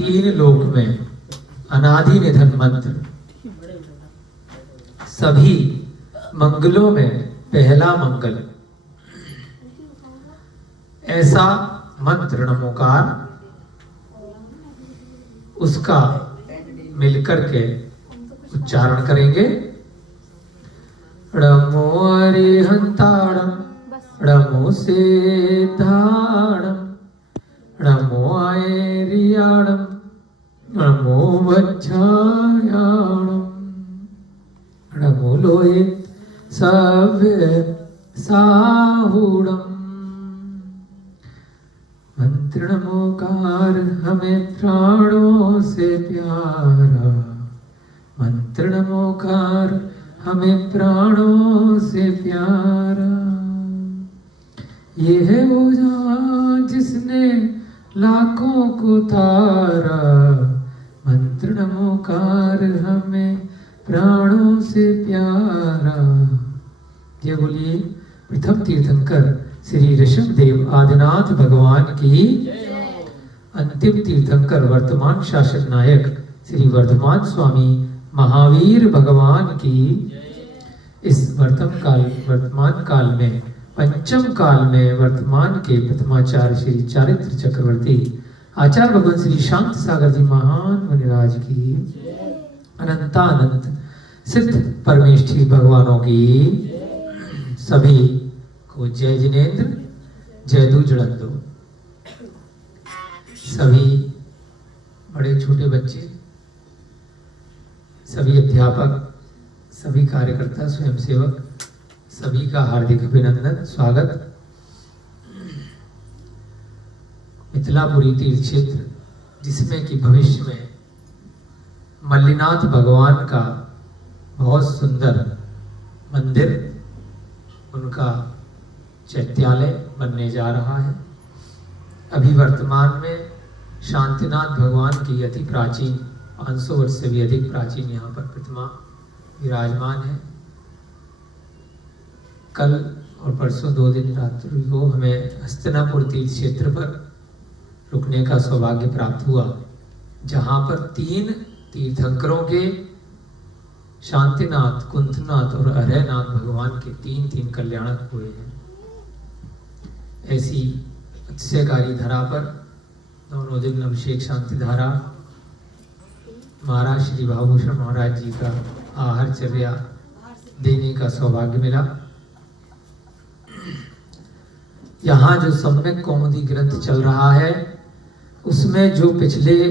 तीन लोक में अनादि निधन मंत्र, सभी मंगलों में पहला मंगल, ऐसा मंत्र नमोकार, उसका मिलकर के उच्चारण करेंगे। नमो अरिहंताणम, नमो सिद्धाणम, नमो ऐरियाणम, नमो वज्रायाणम, नमो लोहित सव्य साहुणम। मंत्र नमोकार हमें प्राणों से प्यारा, मंत्र नमोकार हमें प्राणों से प्यारा। ये है वो जहां जिसने लाखों को तारा, मंत्र नमोकार हमें प्राणों से प्यारा। ये बोलिए प्रथम तीर्थंकर श्री ऋषभ देव आदिनाथ भगवान की, अंतिम तीर्थंकर वर्तमान शासक नायक श्री वर्धमान स्वामी महावीर भगवान की। इस वर्तमान काल में, पंचम काल में वर्तमान के प्रथमाचार्य श्री चारित्र चक्रवर्ती आचार्य भगवान श्री शांत सागर जी महान मुनिराज की, अनंतानंत सिद्ध परमेष्ठी भगवानों की, सभी को जय जिनेन्द्र, जय दू जड़ंदो। सभी बड़े छोटे बच्चे, सभी अध्यापक, सभी कार्यकर्ता, स्वयंसेवक, सभी का हार्दिक अभिनंदन, स्वागत। मिथिलापुरी तीर्थ क्षेत्र, जिसमें कि भविष्य में मल्लिनाथ भगवान का बहुत सुंदर मंदिर, उनका चैत्यालय बनने जा रहा है। अभी वर्तमान में शांतिनाथ भगवान की अति प्राचीन, 500 वर्ष से भी अधिक प्राचीन यहाँ पर प्रतिमा विराजमान है। कल और परसों 2 दिन रात्रि को हमें हस्तिनापुर तीर्थ क्षेत्र पर रुकने का सौभाग्य प्राप्त हुआ, जहाँ पर 3 तीर्थंकरों के, शांतिनाथ, कुंथनाथ और अरहनाथ भगवान के 3 कल्याणक हुए हैं। ऐसी अतिशयकारी धरा पर दोनों दिन अभिषेक शांति धारा, महाराज श्री भाभूषण महाराज जी का आहारचर्या देने का सौभाग्य मिला। यहाँ जो सम्यक कौमुदी ग्रंथ चल रहा है, उसमें जो पिछले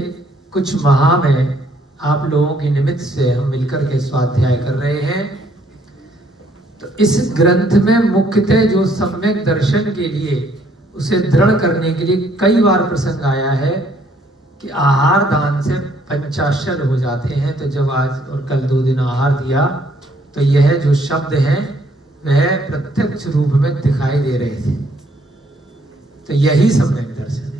कुछ माह में आप लोगों के निमित्त से हम मिलकर के स्वाध्याय कर रहे हैं, तो इस ग्रंथ में मुख्यतः जो सम्यक दर्शन के लिए, उसे दृढ़ करने के लिए कई बार प्रसंग आया है कि आहार दान से पंचाशल हो जाते हैं। तो जब आज और कल 2 दिन आहार दिया, तो यह जो शब्द हैं वह प्रत्यक्ष रूप में दिखाई दे रहे थे। तो यही सम्यक दर्शन है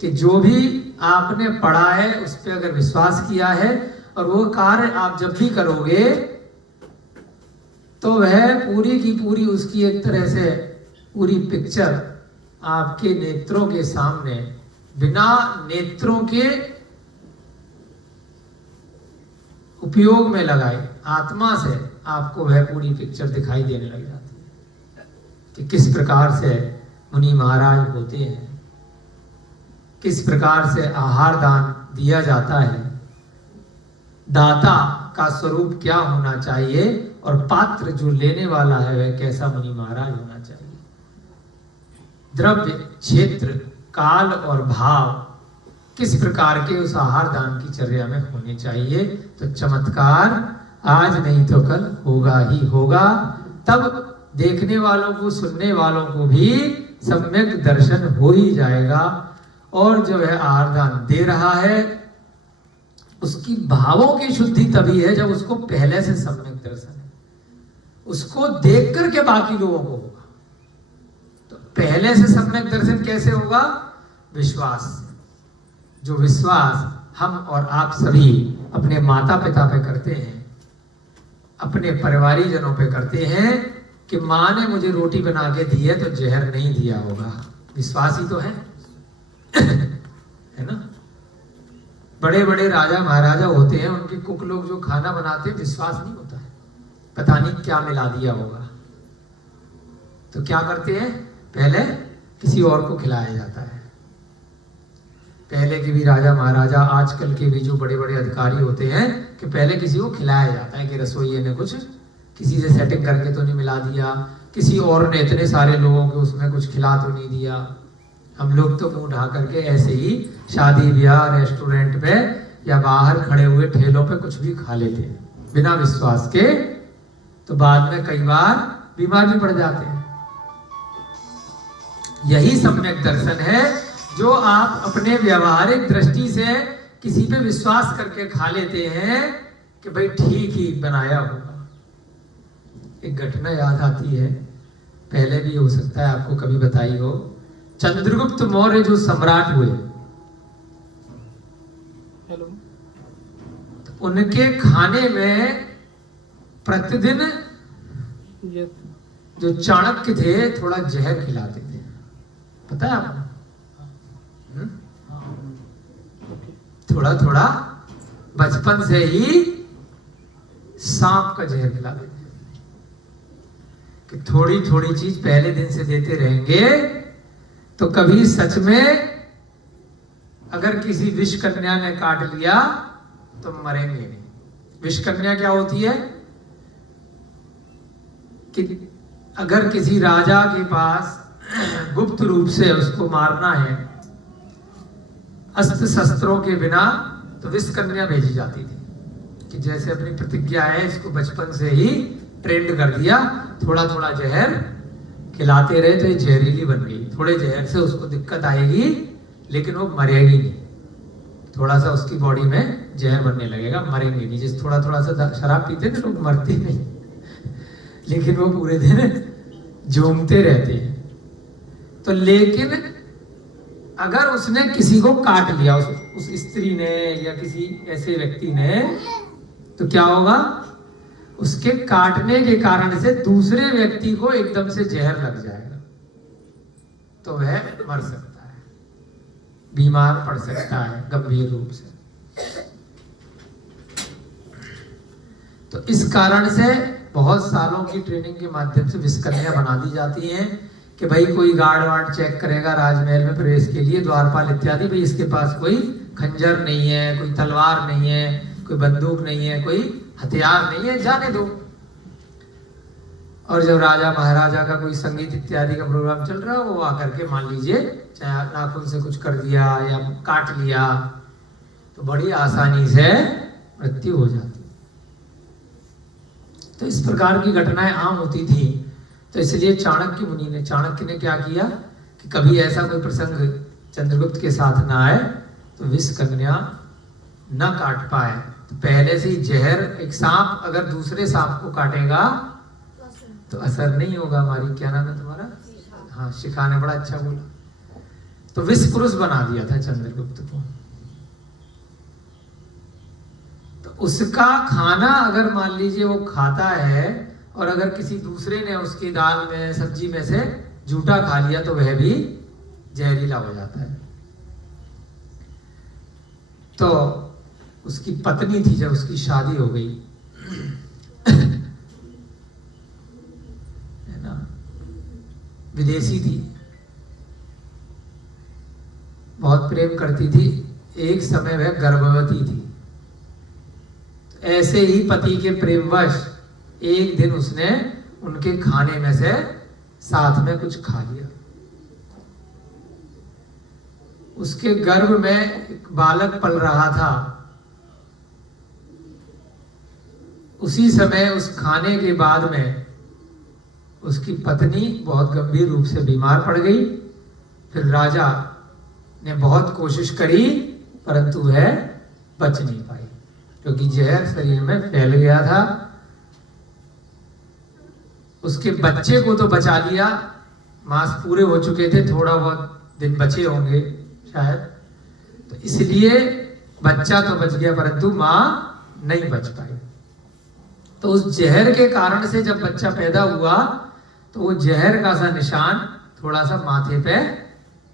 कि जो भी आपने पढ़ा है उस पर अगर विश्वास किया है और वो कार्य आप जब भी करोगे, तो वह पूरी की पूरी उसकी एक तरह से पूरी पिक्चर आपके नेत्रों के सामने, बिना नेत्रों के उपयोग में लगाए आत्मा से आपको वह पूरी पिक्चर दिखाई देने लग जाती है कि किस प्रकार से मुनि महाराज होते हैं, किस प्रकार से आहार दान दिया जाता है, दाता का स्वरूप क्या होना चाहिए और पात्र जो लेने वाला है वह कैसा मुनि महाराज होना चाहिए। द्रव्य, क्षेत्र, काल और भाव किस प्रकार के उस आहार दान की चर्या में होने चाहिए। तो चमत्कार आज नहीं तो कल होगा ही होगा। तब देखने वालों को, सुनने वालों को भी सम्यक दर्शन हो ही जाएगा। और जो है आहार दान दे रहा है, उसकी भावों की शुद्धि तभी है जब उसको पहले से सम्यक दर्शन है, उसको देख करके बाकी लोगों को होगा। तो पहले से सम्यक दर्शन कैसे होगा? विश्वास से। जो विश्वास हम और आप सभी अपने माता पिता पे करते हैं, अपने परिवारीजनों पे करते हैं कि माँ ने मुझे रोटी बना के दी है तो जहर नहीं दिया होगा, विश्वास ही तो है है ना। बड़े बड़े राजा महाराजा होते हैं, उनके कुक लोग जो खाना बनाते हैं विश्वास नहीं होता है, पता नहीं क्या मिला दिया होगा। तो क्या करते हैं, पहले किसी और को खिलाया जाता है। पहले के भी राजा महाराजा, आजकल के भी जो बड़े बड़े अधिकारी होते हैं, कि पहले किसी को खिलाया जाता है कि रसोइये ने कुछ किसी से सेटिंग करके तो नहीं मिला दिया, किसी और ने इतने सारे लोगों को उसमें कुछ खिला तो नहीं दिया। हम लोग तो मुंह ढा करके ऐसे ही शादी ब्याह रेस्टोरेंट पे या बाहर खड़े हुए ठेलों पे कुछ भी खा लेते हैं बिना विश्वास के, तो बाद में कई बार बीमार भी पड़ जाते हैं। यही सम्यक दर्शन है जो आप अपने व्यवहारिक दृष्टि से किसी पे विश्वास करके खा लेते हैं कि भाई ठीक ही बनाया होगा। एक घटना याद आती है, पहले भी हो सकता है आपको कभी बताई हो। चंद्रगुप्त मौर्य जो सम्राट हुए, तो उनके खाने में प्रतिदिन जो चाणक्य थे थोड़ा जहर खिलाते थे, पता है आपको? थोड़ा थोड़ा बचपन से ही सांप का जहर खिलाते थे कि थोड़ी थोड़ी चीज पहले दिन से देते रहेंगे तो कभी सच में अगर किसी विष कन्या ने काट लिया तो मरेंगे नहीं। विष कन्या क्या होती है कि अगर किसी राजा के पास गुप्त रूप से उसको मारना है अस्त्र शस्त्रों के बिना, तो विष कन्या भेजी जाती थी कि जैसे अपनी प्रतिज्ञा है इसको बचपन से ही ट्रेंड कर दिया, थोड़ा थोड़ा जहर खिलाते रहे तो ये जहरीली बन गई। थोड़े जहर से उसको दिक्कत आएगी लेकिन वो मरेगी नहीं, थोड़ा सा उसकी बॉडी में जहर बनने लगेगा, मरेंगे नहीं। जिस थोड़ा थोड़ा सा शराब पीते ना लोग मरते नहीं, लेकिन वो पूरे दिन झूमते रहते हैं। तो लेकिन अगर उसने किसी को काट लिया, उस स्त्री ने या किसी ऐसे व्यक्ति ने, तो क्या होगा, उसके काटने के कारण से दूसरे व्यक्ति को एकदम से जहर लग जाएगा, तो वह मर सकता है, बीमार पड़ सकता है गंभीर रूप से। तो इस कारण से बहुत सालों की ट्रेनिंग के माध्यम से विषकन्या बना दी जाती हैं कि भाई कोई गार्ड वार्ड चेक करेगा राजमहल में प्रवेश के लिए, द्वारपाल इत्यादि, भाई इसके पास कोई खंजर नहीं है, कोई तलवार नहीं है, कोई बंदूक नहीं है, कोई हथियार नहीं है, जाने दो। और जब राजा महाराजा का कोई संगीत इत्यादि का प्रोग्राम चल रहा है, वो आकर के मान लीजिए चाहे नाखून से कुछ कर दिया या काट लिया, तो बड़ी आसानी से मृत्यु हो जाती। तो इस प्रकार की घटनाएं आम होती थी। तो इसलिए चाणक्य ने क्या किया कि कभी ऐसा कोई प्रसंग चंद्रगुप्त के साथ ना आए तो विष कन्या न काट पाए, तो पहले से ही जहर, एक सांप अगर दूसरे सांप को काटेगा तो असर नहीं होगा। हमारी क्या नाम है तुम्हारा? हाँ, शिखा ने बड़ा अच्छा बोला। तो विष पुरुष बना दिया था चंद्रगुप्त को। तो उसका खाना अगर मान लीजिए वो खाता है और अगर किसी दूसरे ने उसकी दाल में सब्जी में से जूठा खा लिया तो वह भी जहरीला हो जाता है। तो उसकी पत्नी थी, जब उसकी शादी हो गई है ना, विदेशी थी, बहुत प्रेम करती थी, एक समय वह गर्भवती थी। ऐसे ही पति के प्रेमवश एक दिन उसने उनके खाने में से साथ में कुछ खा लिया। उसके गर्भ में एक बालक पल रहा था। उसी समय उस खाने के बाद में उसकी पत्नी बहुत गंभीर रूप से बीमार पड़ गई। फिर राजा ने बहुत कोशिश करी परंतु वह बच नहीं पाई, क्योंकि जहर शरीर में फैल गया था। उसके बच्चे को तो बचा लिया, मांस पूरे हो चुके थे, थोड़ा बहुत दिन बचे होंगे शायद, तो इसलिए बच्चा तो बच गया परंतु मां नहीं बच पाई। तो उस जहर के कारण से जब बच्चा पैदा हुआ तो वो जहर का सा निशान थोड़ा सा माथे पे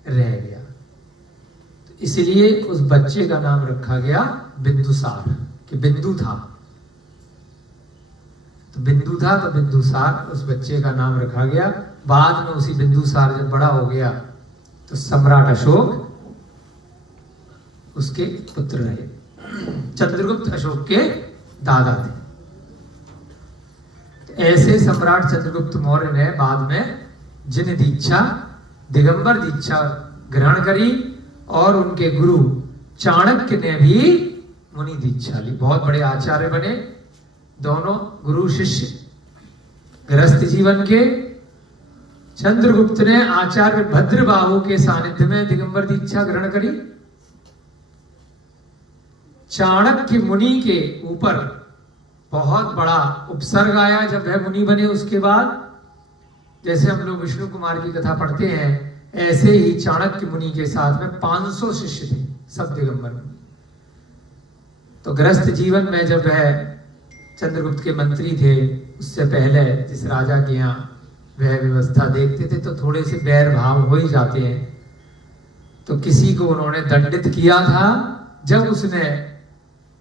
रह गया। तो इसलिए उस बच्चे का नाम रखा गया बिंदुसार, कि बिंदु था तो बिंदुसार उस बच्चे का नाम रखा गया। बाद में उसी बिंदुसार जब बड़ा हो गया तो सम्राट अशोक उसके पुत्र रहे। चंद्रगुप्त अशोक के दादा थे। ऐसे सम्राट चंद्रगुप्त मौर्य ने बाद में जिन दीक्षा, दिगंबर दीक्षा ग्रहण करी और उनके गुरु चाणक्य ने भी मुनि दीक्षा ली। बहुत बड़े आचार्य बने दोनों गुरु शिष्य गृहस्थ जीवन के। चंद्रगुप्त ने आचार्य भद्रबाहु के सानिध्य में दिगंबर दीक्षा ग्रहण करी। चाणक्य मुनि के ऊपर बहुत बड़ा उपसर्ग आया जब वह मुनि बने। उसके बाद जैसे हम लोग विष्णु कुमार की कथा पढ़ते हैं, ऐसे ही चाणक्य मुनि के साथ में 500 शिष्य थे, सब दिगंबर मुनि। तो गृहस्थ जीवन में जब वह चंद्रगुप्त के मंत्री थे, उससे पहले जिस राजा के यहाँ वह व्यवस्था देखते थे तो थोड़े से बैर भाव हो ही जाते हैं। तो किसी को उन्होंने दंडित किया था। जब उसने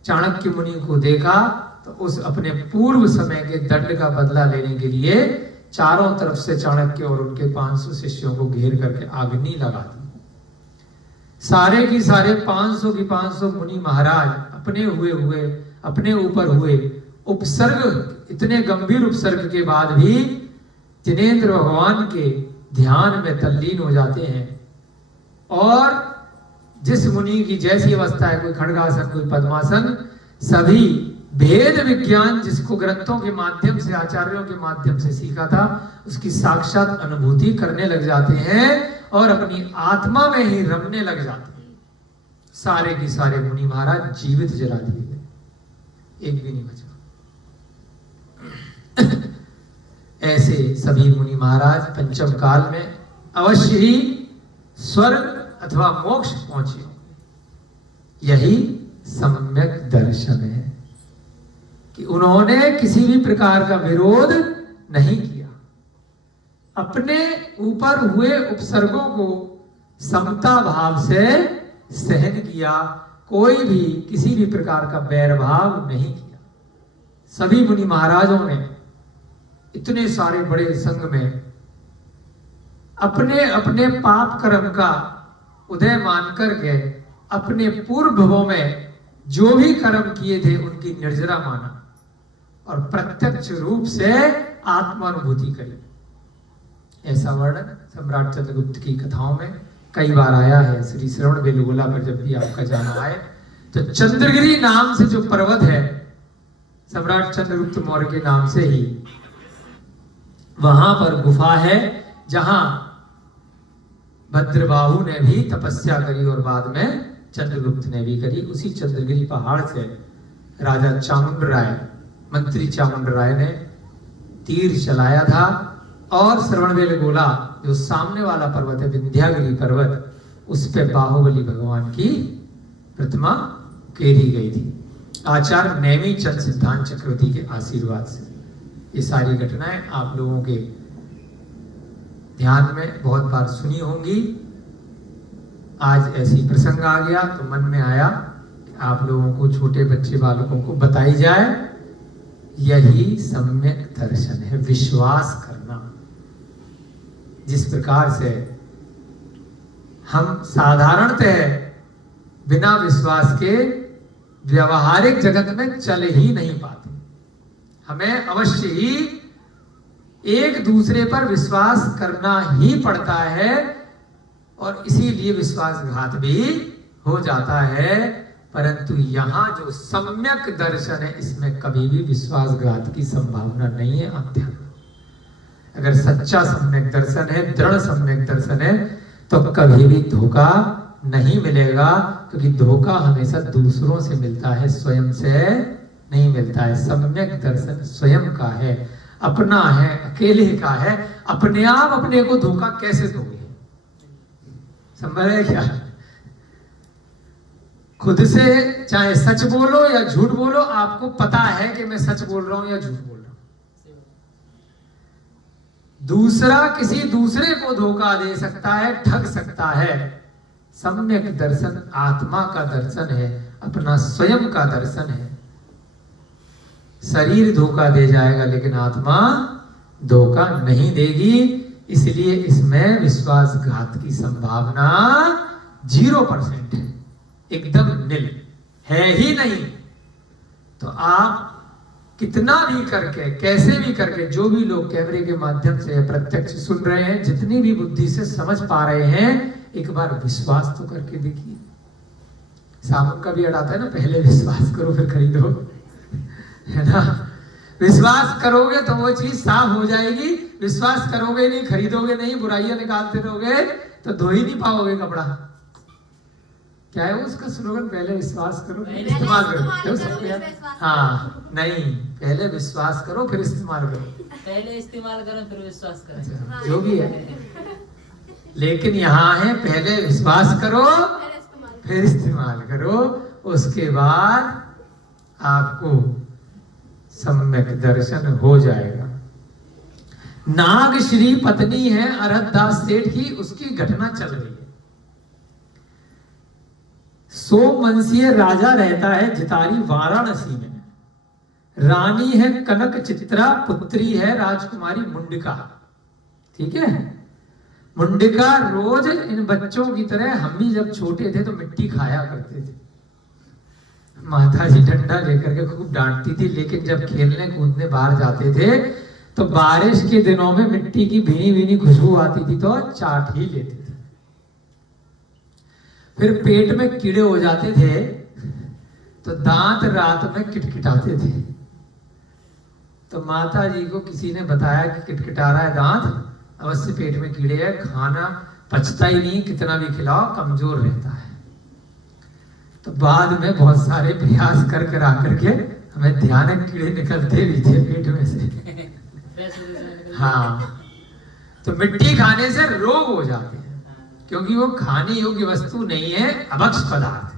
चाणक्य मुनि को देखा तो उस अपने पूर्व समय के दंड का बदला लेने के लिए चारों तरफ से चाणक्य और उनके 500 शिष्यों को घेर करके अग्नि लगा दी। सारे की सारे 500 की 500 मुनि महाराज अपने ऊपर हुए उपसर्ग, इतने गंभीर उपसर्ग के बाद भी जिनेंद्र भगवान के ध्यान में तल्लीन हो जाते हैं। और जिस मुनि की जैसी अवस्था है, कोई खड्गासन, कोई पद्मासन, सभी भेद विज्ञान जिसको ग्रंथों के माध्यम से, आचार्यों के माध्यम से सीखा था, उसकी साक्षात अनुभूति करने लग जाते हैं और अपनी आत्मा में ही रमने लग जाते हैं। सारे के सारे मुनि महाराज जीवित जला दिए गए, एक भी नहीं बचा। ऐसे सभी मुनि महाराज पंचम काल में अवश्य ही स्वर्ग अथवा मोक्ष पहुंचे। यही सम्यक दर्शन है कि उन्होंने किसी भी प्रकार का विरोध नहीं किया, अपने ऊपर हुए उपसर्गों को समता भाव से सहन किया, कोई भी किसी भी प्रकार का बैरभाव नहीं किया। सभी मुनि महाराजों ने इतने सारे बड़े संघ में अपने अपने पाप कर्म का उदय मान करके अपने पूर्व भवों में जो भी कर्म किए थे उनकी निर्जरा माना और प्रत्यक्ष रूप से आत्मानुभूति करी। ऐसा वर्णन सम्राट चंद्रगुप्त की कथाओं में कई बार आया है। श्री श्रवण बेलगोला पर जब भी आपका जाना आए तो चंद्रगिरी नाम से जो पर्वत है, सम्राट चंद्रगुप्त मौर्य के नाम से ही, वहां पर गुफा है जहां भद्रबाहु ने भी तपस्या करी और बाद में चंद्रगुप्त ने भी करी। उसी चंद्रगिरी पहाड़ से राजा चामुंड राय, मंत्री चामुंड राय ने तीर चलाया था और श्रवणबेलगोला जो सामने वाला पर्वत है, विंध्यागिरी पर्वत, उस पे बाहुबली भगवान की प्रतिमा उकेरी गई थी आचार्य नेमी चंद सिद्धांत चक्रवर्ती के आशीर्वाद से। ये सारी घटनाएं आप लोगों के ध्यान में बहुत बार सुनी होंगी। आज ऐसी प्रसंग आ गया तो मन में आया कि आप लोगों को, छोटे बच्चे बालकों को बताई जाए। यही सम्यक दर्शन है, विश्वास करना। जिस प्रकार से हम साधारणतः बिना विश्वास के व्यवहारिक जगत में चल ही नहीं पाते, हमें अवश्य ही एक दूसरे पर विश्वास करना ही पड़ता है और इसीलिए विश्वासघात भी हो जाता है। परंतु यहाँ जो सम्यक दर्शन है, इसमें कभी भी विश्वासघात की संभावना नहीं है। अध्यात्म अगर सच्चा सम्यक दर्शन है, दृढ़ सम्यक दर्शन है, तो कभी भी धोखा नहीं मिलेगा, क्योंकि धोखा हमेशा दूसरों से मिलता है, स्वयं से नहीं मिलता है। सम्यक दर्शन स्वयं का है, अपना है, अकेले का है। अपने आप अपने को धोखा कैसे दोगे? संभव है क्या? खुद से चाहे सच बोलो या झूठ बोलो, आपको पता है कि मैं सच बोल रहा हूं या झूठ बोल रहा हूं। दूसरा किसी दूसरे को धोखा दे सकता है, ठग सकता है, सम्यक दर्शन आत्मा का दर्शन है, अपना स्वयं का दर्शन है। शरीर धोखा दे जाएगा लेकिन आत्मा धोखा नहीं देगी, इसलिए इसमें विश्वासघात की संभावना 0% है, एकदम निल है ही नहीं। तो आप कितना भी करके, कैसे भी करके, जो भी लोग कैमरे के माध्यम से प्रत्यक्ष सुन रहे हैं, जितनी भी बुद्धि से समझ पा रहे हैं, एक बार विश्वास तो करके देखिए। साबुन का भी ऐड आता है ना, पहले विश्वास करो फिर खरीदो, है ना। विश्वास करोगे तो वो चीज साफ हो जाएगी, विश्वास करोगे नहीं, खरीदोगे नहीं, बुराइयां निकालते रहोगे तो धो ही नहीं पाओगे कपड़ा। क्या है उसका स्लोगन? पहले विश्वास करो फिर इस्तेमाल करो। हाँ नहीं, पहले विश्वास करो फिर इस्तेमाल करो, पहले इस्तेमाल करो फिर विश्वास करो। अच्छा, जो भी है, लेकिन यहाँ है पहले विश्वास करो फिर इस्तेमाल करो, उसके बाद आपको सम्यक दर्शन हो जाएगा। नाग श्री पत्नी है अरहत दास सेठ की, उसकी घटना चल रही है। सोमवंशीय राजा रहता है जितारी वाराणसी में, रानी है कनक चित्रा, पुत्री है राजकुमारी मुंडिका। ठीक है, मुंडिका रोज इन बच्चों की तरह, हम भी जब छोटे थे तो मिट्टी खाया करते थे, माता जी डंडा लेकर के खूब डांटती थी, लेकिन जब खेलने कूदने बाहर जाते थे तो बारिश के दिनों में मिट्टी की भीनी भीनी खुशबू आती थी तो चाट ही लेते थे। फिर पेट में कीड़े हो जाते थे तो दांत रात में किटकिटाते थे। तो माता जी को किसी ने बताया कि किटकिटा रहा है दांत, अवश्य पेट में कीड़े है, खाना पचता ही नहीं, कितना भी खिलाओ कमजोर रहता है। तो बाद में बहुत सारे प्रयास कर कर आकर के हमें ध्यान है कीड़े निकलते भी थे पेट में से। हाँ, तो मिट्टी खाने से रोग हो जाते हैं, क्योंकि वो खाने योग्य वस्तु नहीं है, अभक्ष पदार्थ।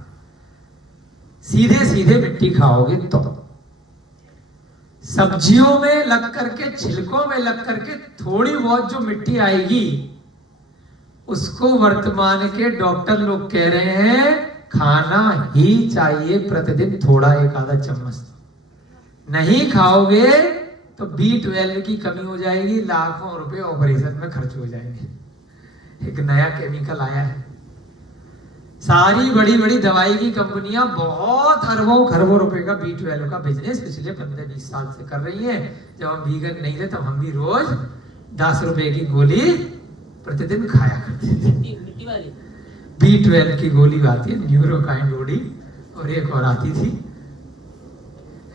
सीधे सीधे मिट्टी खाओगे तो सब्जियों में लग करके, छिलकों में लग करके थोड़ी बहुत जो मिट्टी आएगी, उसको वर्तमान के डॉक्टर लोग कह रहे हैं खाना ही चाहिए प्रतिदिन थोड़ा, एक आधा चम्मच। नहीं खाओगे तो B12 की कमी हो जाएगी, लाखों रुपए ऑपरेशन में खर्च हो जाएंगे। एक नया केमिकल आया है, सारी बड़ी बड़ी दवाई की कंपनियां बहुत अरबों खरबों रुपए का B12 का बिजनेस पिछले 15-20 साल से कर रही हैं। जब हम वीगन नहीं थे तब हम भी रोज 10 रुपए की गोली प्रतिदिन खाया करते थे। मिट्टी वाली B12 की गोली आती है, न्यूरोकाइन ओडी, और एक और आती थी,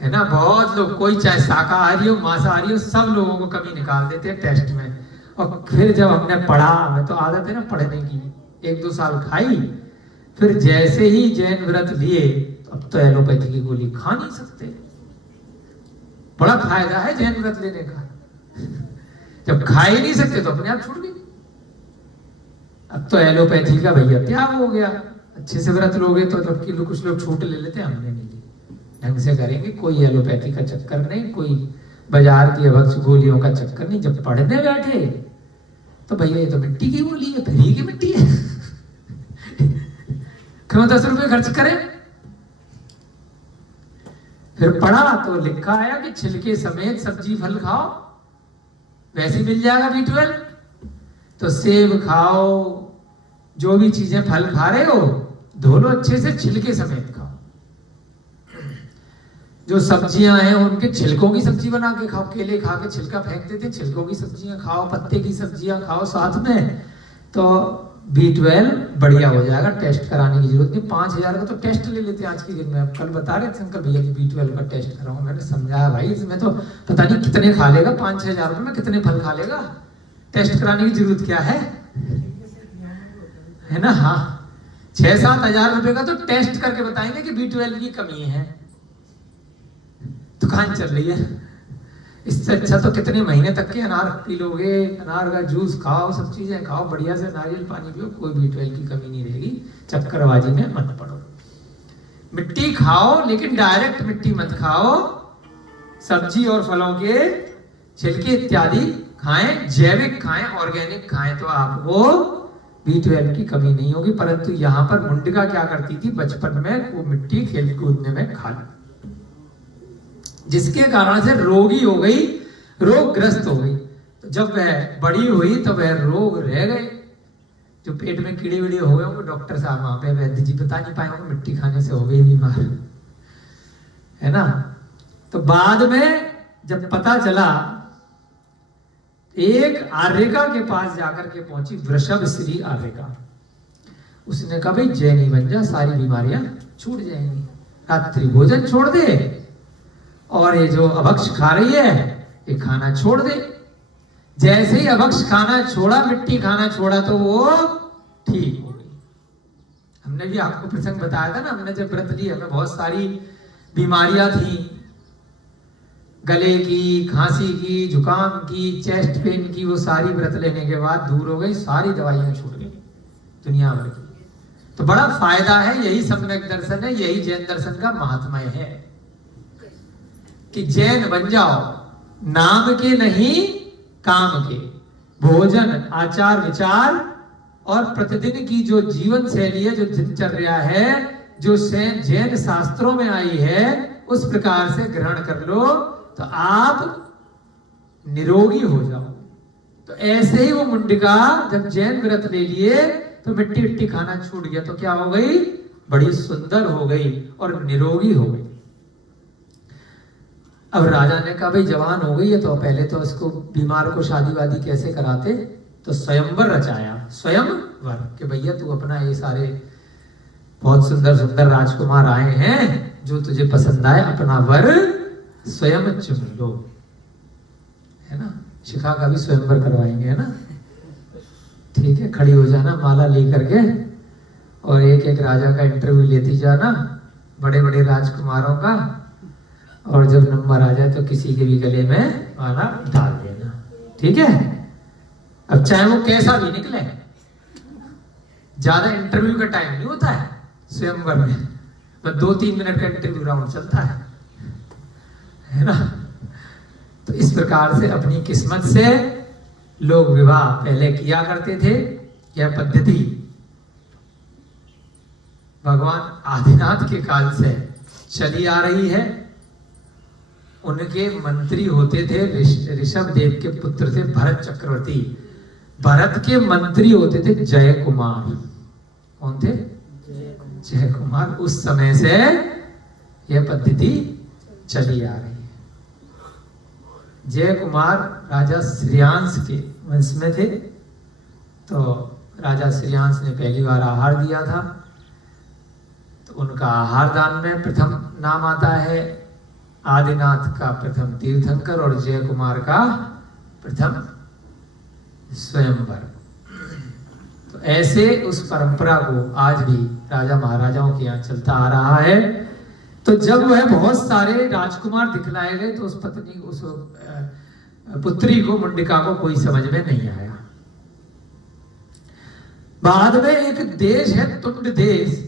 है ना। बहुत लोग, कोई चाहे शाकाहारी हो मांसाहारी हो, सब लोगों को कमी निकाल देते हैं टेस्ट में। और फिर जब हमने पढ़ा, हमें तो आदत है ना पढ़ने की, 1-2 साल खाई, फिर जैसे ही जैन व्रत लिए अब तो एलोपैथी की गोली खा नहीं सकते। बड़ा फायदा है जैन व्रत लेने का, जब खा ही नहीं सकते तो अपने आप छूट गई। अब तो एलोपैथी का भैया त्याग हो गया, अच्छे से व्रत लोगे तो, जबकि कुछ लोग छूट ले लेते, हमने नहीं ली। ढंग से करेंगे, कोई एलोपैथी का चक्कर नहीं, कोई बाजार की अभक्ष गोलियों का चक्कर नहीं। जब पढ़ने बैठे तो भैया ये तो मिट्टी की गोली है, फ्री की मिट्टी है, क्यों 10 रुपए खर्च करें। फिर पढ़ा तो लिखा आया कि छिलके समेत सब्जी फल खाओ, वैसे मिल जाएगा B12। तो सेब खाओ, जो भी चीजें फल खा रहे हो धो लो अच्छे से, छिलके समेत खाओ। जो सब्जियां हैं उनके छिलकों की सब्जी बना के खाओ, केले खा के छिलका फेंक देते, छिलकों की सब्जियां खाओ, पत्ते की सब्जियां खाओ साथ में, तो B12 बढ़िया हो जाएगा। टेस्ट कराने की जरूरत नहीं, 5000 का तो टेस्ट ले लेते हैं आज के दिन में। अब कल बता रहे थे अंकल भैया जी B12 का टेस्ट कराऊं, मैंने समझाया भाई इसमें तो पता नहीं कितने खा लेगा, 5-6 हजार रुपए में कितने फल खा लेगा, टेस्ट कराने की जरूरत क्या है ना। हाँ, 6-7 हजार रुपए का तो टेस्ट करके बताएंगे कि B12 की कमी है, दुकान चल रही है। इससे अच्छा तो कितने महीने तक के अनार पी लोगे, अनार का जूस खाओ, सब चीजें खाओ, बढ़िया से नारियल पानी पियो, कोई B12 की कमी नहीं रहेगी। चक्करबाजी में मत पड़ो, मिट्टी खाओ, लेकिन डायरेक्ट मिट्टी मत खाओ, सब्जी और फलों के छिलके इत्यादि खाएं, जैविक खाएं, ऑर्गेनिक खाएं, तो आपको B12 की कमी नहीं होगी। परंतु यहाँ पर मुंडिका क्या करती थी, बचपन में वो मिट्टी खेल कूदने में खा ली, जिसके कारण से रोगी हो गई, रोगग्रस्त हो गई। तो जब वह बड़ी हुई तो वह रोग रह गए, जो पेट में कीड़े वीड़े हो गए होंगे, डॉक्टर साहब वहां पे वैद्य जी बता नहीं पाए होंगे, मिट्टी खाने से हो गई बीमार, है ना। तो बाद में जब पता चला, एक आर्यका के पास जाकर के पहुंची, वृषभ श्री आर्यका। उसने कहा भाई जैनी बन जा, सारी बीमारियां छूट जाएंगी, रात्रि भोजन छोड़ दे, और ये जो अभक्ष खा रही है ये खाना छोड़ दे। जैसे ही अभक्ष खाना छोड़ा, मिट्टी खाना छोड़ा, तो वो ठीक हो गई। हमने भी आपको प्रसंग बताया था ना, हमने जब व्रत ली, हमें बहुत सारी बीमारियां थी, गले की, खांसी की, जुकाम की, चेस्ट पेन की, वो सारी व्रत लेने के बाद दूर हो गई, सारी दवाइयां छूट गई दुनिया भर की। तो बड़ा फायदा है, यही सम्यक दर्शन है, यही जैन दर्शन का महात्म्य है कि जैन बन जाओ, नाम के नहीं काम के। भोजन, आचार विचार और प्रतिदिन की जो जीवन शैली है, जो दिनचर्या है, जो जैन शास्त्रों में आई है, उस प्रकार से ग्रहण कर लो तो आप निरोगी हो जाओ। तो ऐसे ही वो मुंडिका जब जैन व्रत ले लिए तो मिट्टी मिट्टी खाना छूट गया, तो क्या हो गई, बड़ी सुंदर हो गई और निरोगी हो गई। अब राजा ने कहा भाई जवान हो गई है, तो पहले तो इसको बीमार को शादी वादी कैसे कराते, तो स्वयंवर रचाया। स्वयंवर कि भैया तू अपना, ये सारे बहुत सुंदर सुंदर राजकुमार आए हैं, जो तुझे पसंद आए अपना वर स्वयं चुन लो, है ना। शिखा का भी स्वयंवर करवाएंगे, है ना, ठीक है। खड़ी हो जाना माला लेकर के, और एक एक राजा का इंटरव्यू लेती जाना, बड़े बड़े राजकुमारों का, और जब नंबर आ जाए तो किसी के भी गले में माला डाल देना, ठीक है। अब चाहे वो कैसा भी निकले, ज्यादा इंटरव्यू का टाइम नहीं होता है स्वयंवर में, बस 2-3 मिनट का इंटरव्यू राउंड चलता है ना। तो इस प्रकार से अपनी किस्मत से लोग विवाह पहले किया करते थे। यह पद्धति भगवान आदिनाथ के काल से चली आ रही है। उनके मंत्री होते थे ऋषभ देव के पुत्र थे भरत चक्रवर्ती। भरत के मंत्री होते थे जय कुमार। कौन थे? जय कुमार। उस समय से यह पद्धति चली आ रही है। जय कुमार राजा श्रेयांश के वंश में थे। तो राजा श्रेयांश ने पहली बार आहार दिया था, तो उनका आहार दान में प्रथम नाम आता है। आदिनाथ का प्रथम तीर्थंकर और जय कुमार का प्रथम स्वयंवर। तो ऐसे उस परंपरा को आज भी राजा महाराजाओं के यहाँ चलता आ रहा है। तो जब वह बहुत सारे राजकुमार दिखलाए गए तो उस पत्नी उस पुत्री को मुंडिका को कोई समझ में नहीं आया। बाद में एक देश है तुंड देश,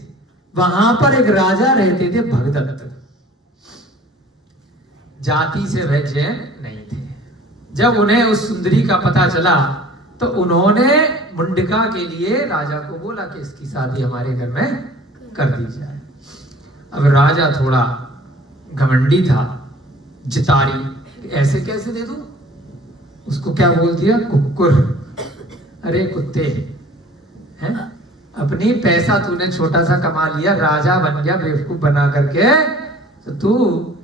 वहां पर एक राजा रहते थे भगदत्त। जाति से वह जैन नहीं थे। जब उन्हें उस सुंदरी का पता चला तो उन्होंने मुंडिका के लिए राजा को बोला कि इसकी शादी हमारे घर में कर दी जाए। अब राजा थोड़ा घमंडी था, जितारी, ऐसे कैसे दे दूं? उसको क्या बोल दिया? कुक्कुर। अरे कुत्ते हैं, अपनी पैसा तूने छोटा सा कमा लिया, राजा बन गया बेवकूफ बना करके, तो तू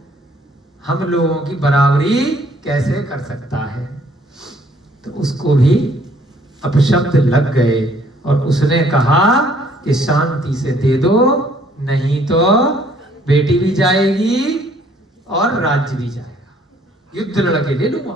हम लोगों की बराबरी कैसे कर सकता है? तो उसको भी अपशब्द लग गए और उसने कहा कि शांति से दे दो, नहीं तो बेटी भी जाएगी और राज्य भी जाएगा, युद्ध लड़के ले लूंगा।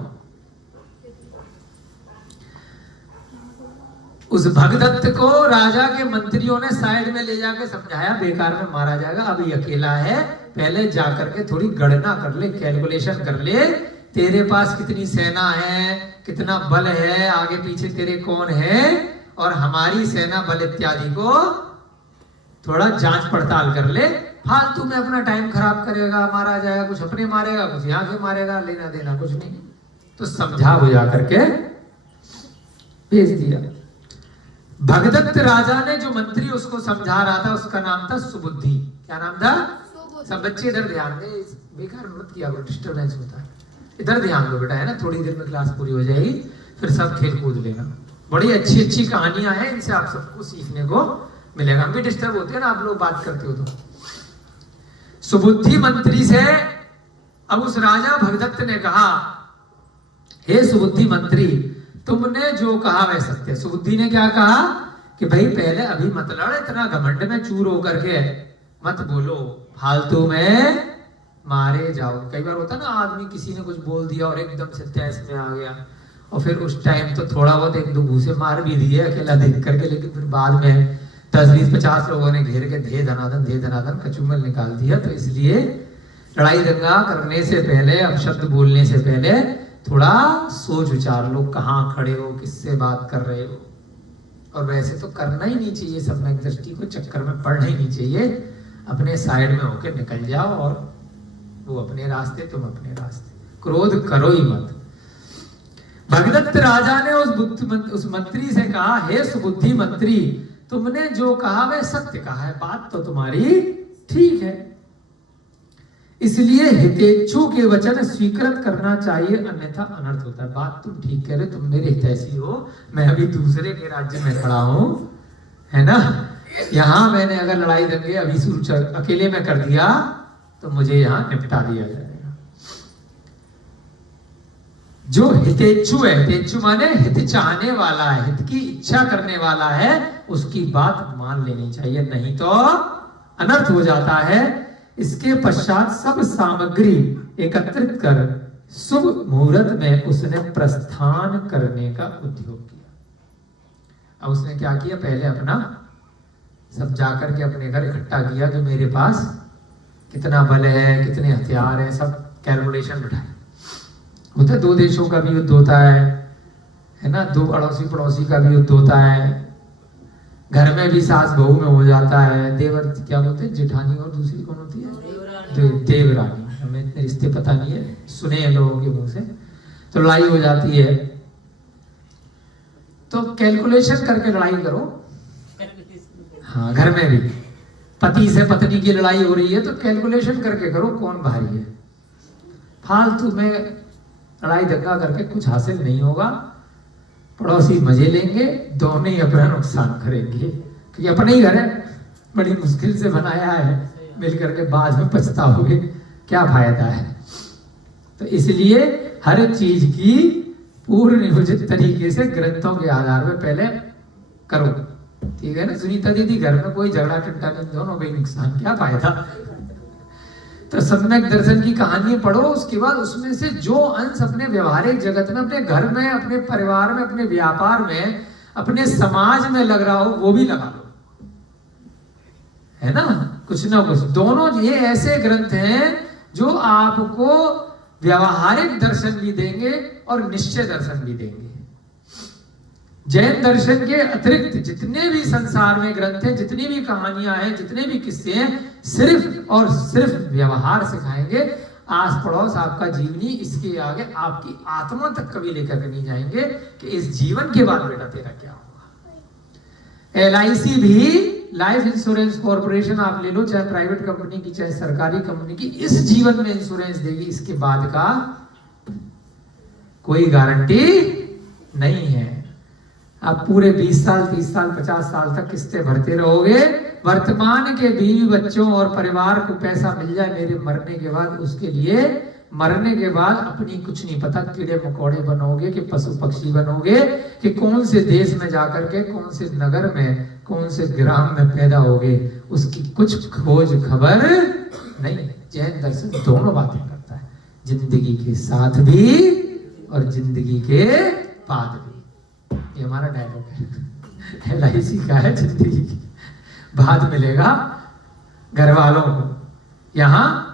उस भगदत्त को राजा के मंत्रियों ने साइड में ले जाकर समझाया, बेकार में मारा जाएगा, अभी अकेला है, पहले जाकर के थोड़ी गणना कर ले, कैलकुलेशन कर ले, तेरे पास कितनी सेना है, कितना बल है, आगे पीछे तेरे कौन है, और हमारी सेना बल इत्यादि को थोड़ा जांच पड़ताल कर ले। फालतू में अपना टाइम खराब करेगा, मारा जाएगा, कुछ अपने मारेगा, कुछ यहाँ से मारेगा, लेना देना कुछ नहीं। तो समझा बुझा करके भेज दिया। भगदत्त राजा ने जो मंत्री उसको समझा रहा था उसका नाम था सुबुद्धि। क्या नाम था? सब बच्चे इधर ध्यान दे, बेकार मत किया करो, डिस्टर्बेंस होता है। इधर ध्यान दो बेटा, है ना, थोड़ी देर में क्लास पूरी हो जाएगी, फिर सब खेल कूद लेना। बड़ी अच्छी अच्छी कहानियां हैं, इनसे आप सबको सीखने को मिलेगा। हम भी डिस्टर्ब होते हैं ना, आप लोग बात करते हो तो। सुबुद्धि मंत्री से अब उस राजा भगदत्त ने कहा, हे सुबुद्धि मंत्री, तुमने जो कहा वह सत्य। सुबुद्धि ने क्या कहा कि भाई पहले अभी मत लड़, इतना घमंड में चूर होकर के मत बोलो, फालतू में मारे जाओ। कई बार होता ना, आदमी किसी ने कुछ बोल दिया और एकदम से तैस में आ गया, और फिर उस टाइम तो थोड़ा बहुत एक दो घूसे मार भी दिए अकेला देख करके, लेकिन फिर बाद में 10 20 50 लोगों ने घेर के धे धनाधन कचूमल निकाल दिया। तो इसलिए लड़ाई दंगा करने से पहले, अपशब्द बोलने से पहले थोड़ा सोच विचार लो, कहाँ खड़े हो, किससे बात कर रहे हो। और वैसे तो करना ही नहीं चाहिए, सम्यक दृष्टि को चक्कर में पड़ना ही नहीं चाहिए। अपने साइड में होके निकल जाओ, और वो अपने रास्ते, तुम अपने रास्ते, क्रोध करो ही मत। भगदत्त राजा ने उस मंत्री से कहा, हे सुबुद्धि मंत्री, तुमने जो कहा वह सत्य कहा है, बात तो तुम्हारी ठीक है, इसलिए हितेच्छु के वचन स्वीकृत करना चाहिए, अन्यथा अनर्थ होता है। बात तुम ठीक कह रहे, तुम मेरे हितैषी हो, मैं अभी दूसरे के राज्य में खड़ा हूं, है ना। यहां मैंने अगर लड़ाई दंगे अभी शुरू अकेले में कर दिया तो मुझे यहां निपटा दिया जाएगा। जो हितेच्छु है, हितेच्छु माने हित चाहने वाला है, हित की इच्छा करने वाला है, उसकी बात मान लेनी चाहिए, नहीं तो अनर्थ हो जाता है। इसके पश्चात सब सामग्री एकत्रित कर शुभ मुहूर्त में उसने प्रस्थान करने का उद्योग किया। अब उसने क्या किया, पहले अपना सब जाकर के अपने घर इकट्ठा किया कि मेरे पास कितना बल है, कितने हथियार हैं, सब कैलकुलेशन बिठाए। होता है, दो देशों का भी युद्ध होता है ना, दो अड़ोसी पड़ोसी का भी युद्ध होता है, घर में भी सास बहू में हो जाता है, देवर क्या बोलते हैं, जेठानी, और दूसरी कौन होती है, देवरानी। हमें इतने रिश्ते पता नहीं है, सुने हैं लोगों के मुंह से। तो लड़ाई हो जाती है, तो कैलकुलेशन करके लड़ाई करो। हाँ, घर में भी पति से पत्नी की लड़ाई हो रही है तो कैलकुलेशन करके करो कौन भारी है। फालतू में लड़ाई दंगा करके कुछ हासिल नहीं होगा। पड़ोसी मजे लेंगे, दोनों ही अपना नुकसान करेंगे, क्योंकि अपने ही घर है, बड़ी मुश्किल से बनाया है, मिल करके बाद में पछताओगे, क्या फायदा है। तो इसलिए हर चीज की पूर्ण नियोजित तरीके से ग्रंथों के आधार में पहले करो, ठीक है ना। सुनीता दीदी, घर में कोई झगड़ा टट्टा नहीं, दोनों का नुकसान, क्या फायदा। तो सम्यक दर्शन की कहानी पढ़ो, उसके बाद उसमें से जो अंश अपने व्यवहारिक जगत में, अपने घर में, अपने परिवार में, अपने व्यापार में, अपने समाज में लग रहा हो, वो भी लगा लो, है ना, कुछ ना कुछ। दोनों ये ऐसे ग्रंथ हैं जो आपको व्यवहारिक दर्शन भी देंगे और निश्चय दर्शन भी देंगे। जैन दर्शन के अतिरिक्त जितने भी संसार में ग्रंथ हैं, जितनी भी कहानियां हैं, जितने भी किस्से हैं, सिर्फ और सिर्फ व्यवहार सिखाएंगे। आस पड़ोस आपका जीवनी, इसके आगे आपकी आत्मा तक कभी लेकर के नहीं जाएंगे कि इस जीवन के बाद बेटा तेरा क्या होगा। LIC भी, लाइफ इंश्योरेंस कॉर्पोरेशन आप ले लो, चाहे प्राइवेट कंपनी की चाहे सरकारी कंपनी की, इस जीवन में इंश्योरेंस देगी, इसके बाद का कोई गारंटी नहीं है। आप पूरे 20 साल 30 साल 50 साल तक किस्तें भरते रहोगे, वर्तमान के बीवी बच्चों और परिवार को पैसा मिल जाए मेरे मरने के बाद, उसके लिए मरने के बाद अपनी कुछ नहीं पता, कीड़े मकोड़े बनोगे कि पशु पक्षी बनोगे, कि कौन से देश में जाकर के, कौन से नगर में, कौन से ग्राम में पैदा होगे, उसकी कुछ खोज खबर नहीं। जैन दर्शन दोनों बातें करता है, जिंदगी के साथ भी और जिंदगी के बाद भी। ये हमारा डायलॉग है, LIC का है, जिंदगी के बाद मिलेगा घर वालों को, यहाँ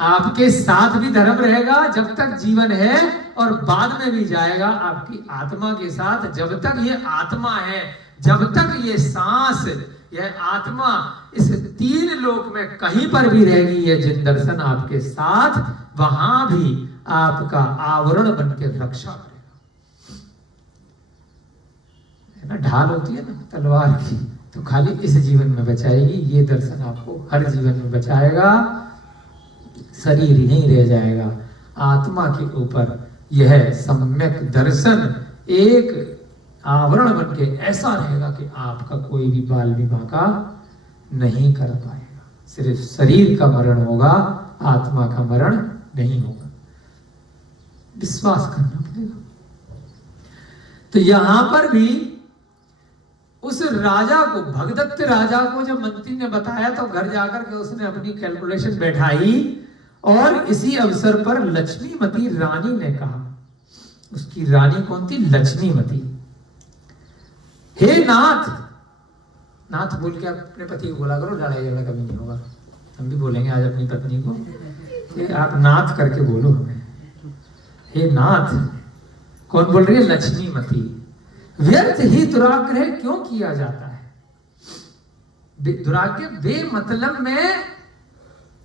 आपके साथ भी धर्म रहेगा जब तक जीवन है, और बाद में भी जाएगा आपकी आत्मा के साथ। जब तक ये आत्मा है, जब तक ये सांस, यह आत्मा इस 3 लोक में कहीं पर भी रहेगी, ये जिन दर्शन आपके साथ वहां भी आपका आवरण बन के रक्षा करेगा, है ना, ढाल होती है ना तलवार की, तो खाली इस जीवन में बचाएगी। ये दर्शन आपको हर जीवन में बचाएगा, शरीर ही नहीं रह जाएगा, आत्मा के ऊपर यह सम्यक दर्शन एक आवरण बन के ऐसा रहेगा कि आपका कोई भी बाल भी बांका नहीं कर पाएगा। सिर्फ शरीर का मरण होगा, आत्मा का मरण नहीं होगा। विश्वास करना पड़ेगा। तो यहां पर भी उस राजा को, भगदत्त राजा को जब मंत्री ने बताया तो घर जाकर के उसने अपनी कैलकुलेशन बैठाई और इसी अवसर पर लक्ष्मीमती रानी ने कहा, उसकी रानी कौन थी? लक्ष्मीमती। हे नाथ, नाथ बोल के अपने पति को बोला करो, लड़ाई झगड़ा कभी नहीं होगा। हम भी बोलेंगे आज अपनी पत्नी को कि आप नाथ करके बोलो हमें। हे नाथ, कौन बोल रही है? लक्ष्मीमती। व्यर्थ ही दुराग्रह क्यों किया जाता है? दुराग्रह बेमतलब में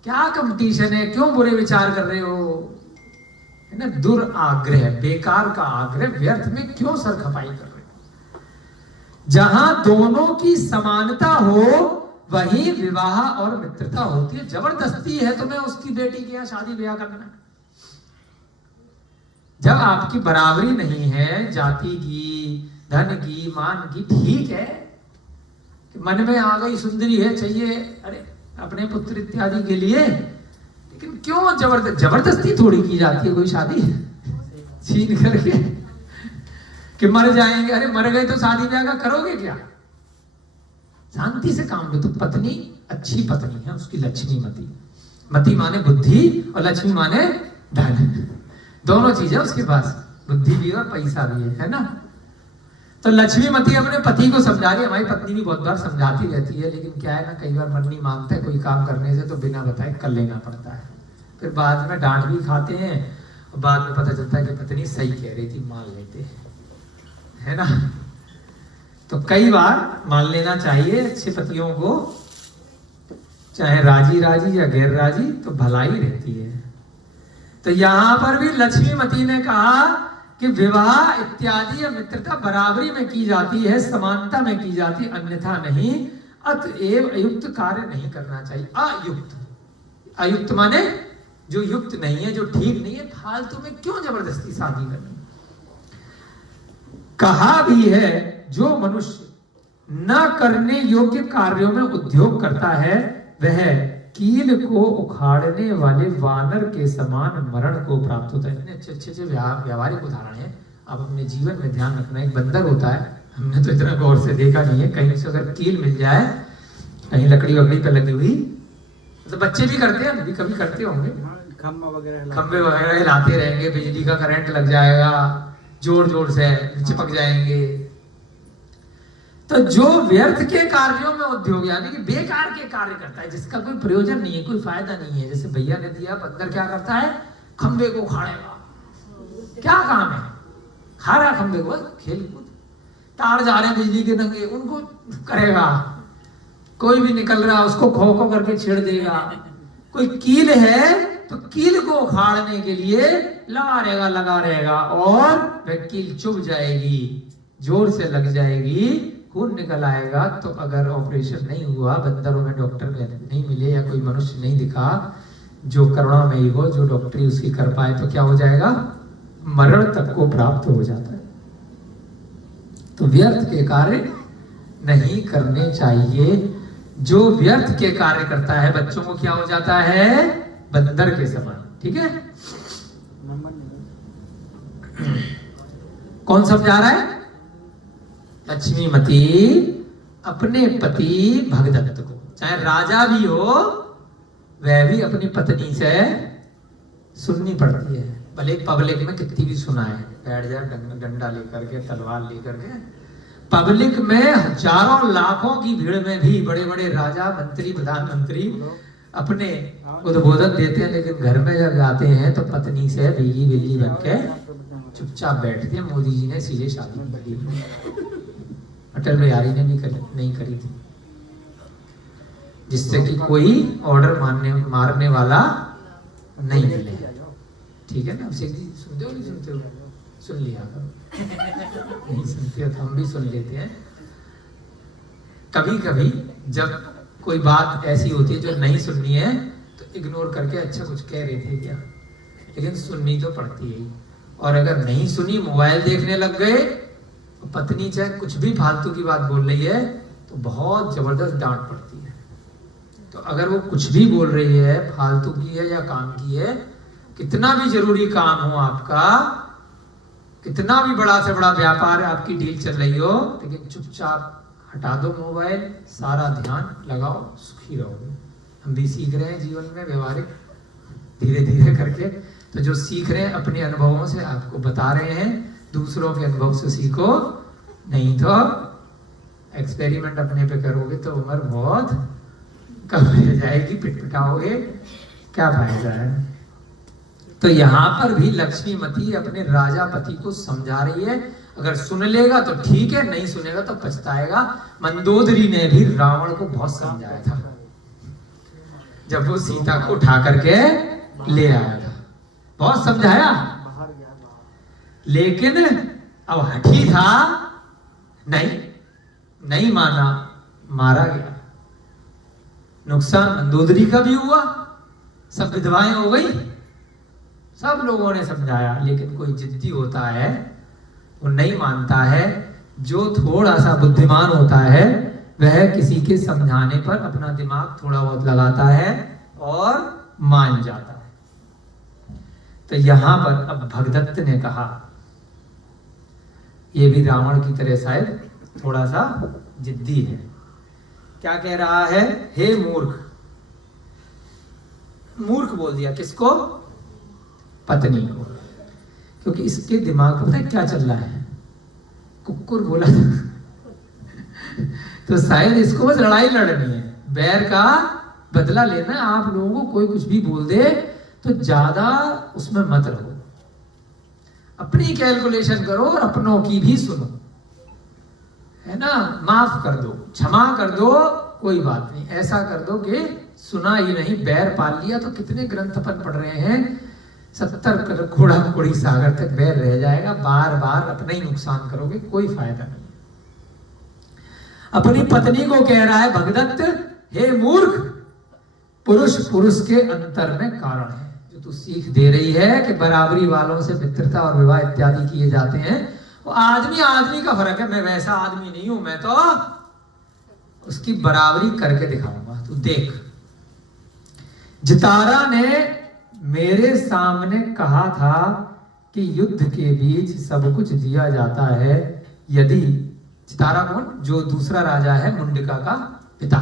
क्या कंपटीशन है? क्यों बुरे विचार कर रहे हो? है ना, दुराग्रह, बेकार का आग्रह, व्यर्थ में क्यों सर खपाई कर रहे हो? जहां दोनों की समानता हो वहीं विवाह और मित्रता होती है। जबरदस्ती है तुम्हें उसकी बेटी के यहाँ शादी ब्याह करना। जब आपकी बराबरी नहीं है, जाति की, धन की, मान की, ठीक है कि मन में आ गई सुंदरी है, चाहिए अरे अपने पुत्र इत्यादि के लिए, लेकिन क्यों जबरदस्ती थोड़ी की जाती है कोई शादी छीन करके कि मर जाएंगे। अरे मर गए तो शादी ब्याह का करोगे क्या? शांति से काम लो। तो पत्नी अच्छी पत्नी है उसकी लक्ष्मीमती। मती माने बुद्धि और लक्ष्मी माने धन, दोनों चीजें उसके पास, बुद्धि भी और पैसा भी है ना। तो लक्ष्मीमती अपने पति को समझा रही है। हमारी पत्नी भी बहुत बार समझाती रहती है, लेकिन क्या है ना, कई बार मन नहीं मानता है कोई काम करने से, तो बिना बताए कर लेना पड़ता है। फिर बाद में डांट भी खाते हैं और बाद में पता चलता है कि पत्नी सही कह रही थी, मान लेते है ना। तो कई बार मान लेना चाहिए अच्छे पतियों को, चाहे राजी राजी या गैर राजी, तो भलाई रहती है। तो यहां पर भी लक्ष्मीमती ने कहा कि विवाह इत्यादि या मित्रता बराबरी में की जाती है, समानता में की जाती है, अन्यथा नहीं। अतएव अयुक्त कार्य नहीं करना चाहिए। अयुक्त, अयुक्त माने जो युक्त नहीं है, जो ठीक नहीं है, फालतू में क्यों जबरदस्ती शादी करनी। कहा भी है, जो मनुष्य न करने योग्य कार्यों में उद्योग करता है वह कील को उखाड़ने वाले वानर के समान मरण को प्राप्त होता है। इतने अच्छे अच्छे व्यावहारिक उदाहरण है, आप अपने जीवन में ध्यान रखना। एक बंदर होता है, हमने तो इतना गौर से देखा नहीं है, कहीं से अगर कील मिल जाए, कहीं लकड़ी वकड़ी पे लगी हुई, तो बच्चे भी करते हैं, भी कभी करते होंगे, खंबे वगैरह हिलाते रहेंगे, बिजली का करंट लग जाएगा, जोर जोर से चिपक जाएंगे। तो जो व्यर्थ के कार्यों में उद्योग, यानी कि बेकार के कार्य करता है, जिसका कोई प्रयोजन नहीं है, कोई फायदा नहीं है, जैसे भैया ने दिया, बंदर क्या करता है? खंबे को उखाड़ेगा। क्या काम है? खा रहा खंबे को, खेल कूद, तार जा रहे हैं बिजली के नंगे, उनको करेगा। कोई भी निकल रहा उसको खो खो करके छेड़ देगा। कोई कील है तो कील को उखाड़ने के लिए लगा रहेगा और वह कील चुभ जाएगी, जोर से लग जाएगी, खून निकल आएगा। तो अगर ऑपरेशन नहीं हुआ, बंदरों में डॉक्टर नहीं मिले या कोई मनुष्य नहीं दिखा जो करुणामयी हो, जो डॉक्टरी उसकी कर पाए, तो क्या हो जाएगा? मरण तक को प्राप्त हो जाता है। तो व्यर्थ के कार्य नहीं करने चाहिए। जो व्यर्थ के कार्य करता है, बच्चों को क्या हो जाता है? बंदर के समान। ठीक है, कौन समझा रहा है? लक्ष्मीमती अपने पति भगदत्त को, चाहे राजा भी हो, वह भी अपनी पत्नी से सुननी पड़ती है, भले पब्लिक में कितनी भी सुनाए, बैठ जाए डंडा लेकर के, तलवार लेकर के, पब्लिक में हजारों लाखों की भीड़ में भी बड़े बड़े राजा, मंत्री, प्रधानमंत्री अपने उद्बोधन देते हैं, लेकिन घर में जब जाते हैं तो पत्नी से बिल्ली बिल्ली बन के चुपचाप बैठते हैं। मोदी जी ने सीधे शादी की, अटल बिहारी ने नहीं करी थी, जिससे कि कोई ऑर्डर मारने वाला नहीं मिले। ठीक है ना? अभिषेक जी सुनते हो नहीं सुनते हो? सुन लिया करो। नहीं सुनते हो तो हम भी सुन लेते हैं। कभी कभी जब कोई बात ऐसी होती है जो नहीं सुननी है तो इग्नोर करके अच्छा कुछ कह रहे थे क्या, लेकिन सुननी तो पड़ती है। और अगर नहीं सुनी, मोबाइल देखने लग गए, पत्नी चाहे कुछ भी फालतू की बात बोल रही है तो बहुत जबरदस्त डांट पड़ती है। तो अगर वो कुछ भी बोल रही है, फालतू की है या काम की है, कितना भी जरूरी काम हो आपका, कितना भी बड़ा से बड़ा व्यापार आपकी डील चल रही हो, लेकिन चुपचाप हटा दो मोबाइल, सारा ध्यान लगाओ, सुखी रहोगे। हम भी सीख रहे हैं जीवन में व्यवहारिक धीरे धीरे करके। तो जो सीख रहे हैं अपने अनुभवों से आपको बता रहे हैं, दूसरों के अनुभव से सीखो, नहीं तो एक्सपेरिमेंट अपने पे करोगे तो उम्र बहुत कम रह जाएगी, पिटपिटाओगे, क्या फायदा है। तो यहाँ पर भी लक्ष्मीमती अपने राजा पति को समझा रही है, अगर सुन लेगा तो ठीक है, नहीं सुनेगा तो पछताएगा। मंदोदरी ने भी रावण को बहुत समझाया था जब वो सीता को उठा करके ले आया था, बहुत समझाया, लेकिन अब हठी था, नहीं माना, मारा गया। नुकसान मंदोदरी का भी हुआ, सब विधवाएं हो गई, सब लोगों ने समझाया, लेकिन कोई जिद्दी होता है वो नहीं मानता है। जो थोड़ा सा बुद्धिमान होता है वह किसी के समझाने पर अपना दिमाग थोड़ा बहुत लगाता है और मान जाता है। तो यहां पर अब भगदत्त ने कहा, ये भी रावण की तरह शायद थोड़ा सा जिद्दी है। क्या कह रहा है? हे मूर्ख, मूर्ख बोल दिया किसको? पत्नी को, क्योंकि इसके दिमाग में पता है क्या चल रहा है, कुक्कुर बोला था तो शायद इसको बस लड़ाई लड़नी है, बैर का बदला लेना है। आप लोगों को कोई कुछ भी बोल दे तो ज्यादा उसमें मत रहो, अपनी कैलकुलेशन करो और अपनों की भी सुनो, है ना। माफ कर दो, क्षमा कर दो, कोई बात नहीं, ऐसा कर दो कि सुना ही नहीं, बैर पाल लिया तो कितने ग्रंथ अपन पढ़ रहे हैं, 70 घोड़ा कोड़ी सागर तक बैर रह जाएगा, बार बार अपना ही नुकसान करोगे, कोई फायदा नहीं। अपनी पत्नी को कह रहा है भगदत्त, हे मूर्ख, पुरुष के अंतर में कारण है। जो तू सीख दे रही है कि बराबरी वालों से मित्रता और विवाह इत्यादि किए जाते हैं, वो आदमी का फर्क है। मैं वैसा आदमी नहीं हूं, मैं तो उसकी बराबरी करके दिखाऊंगा, तू देख। जितारा ने मेरे सामने कहा था कि युद्ध के बीच सब कुछ दिया जाता है यदि, जितारा कौन? जो दूसरा राजा है, मुंडिका का पिता,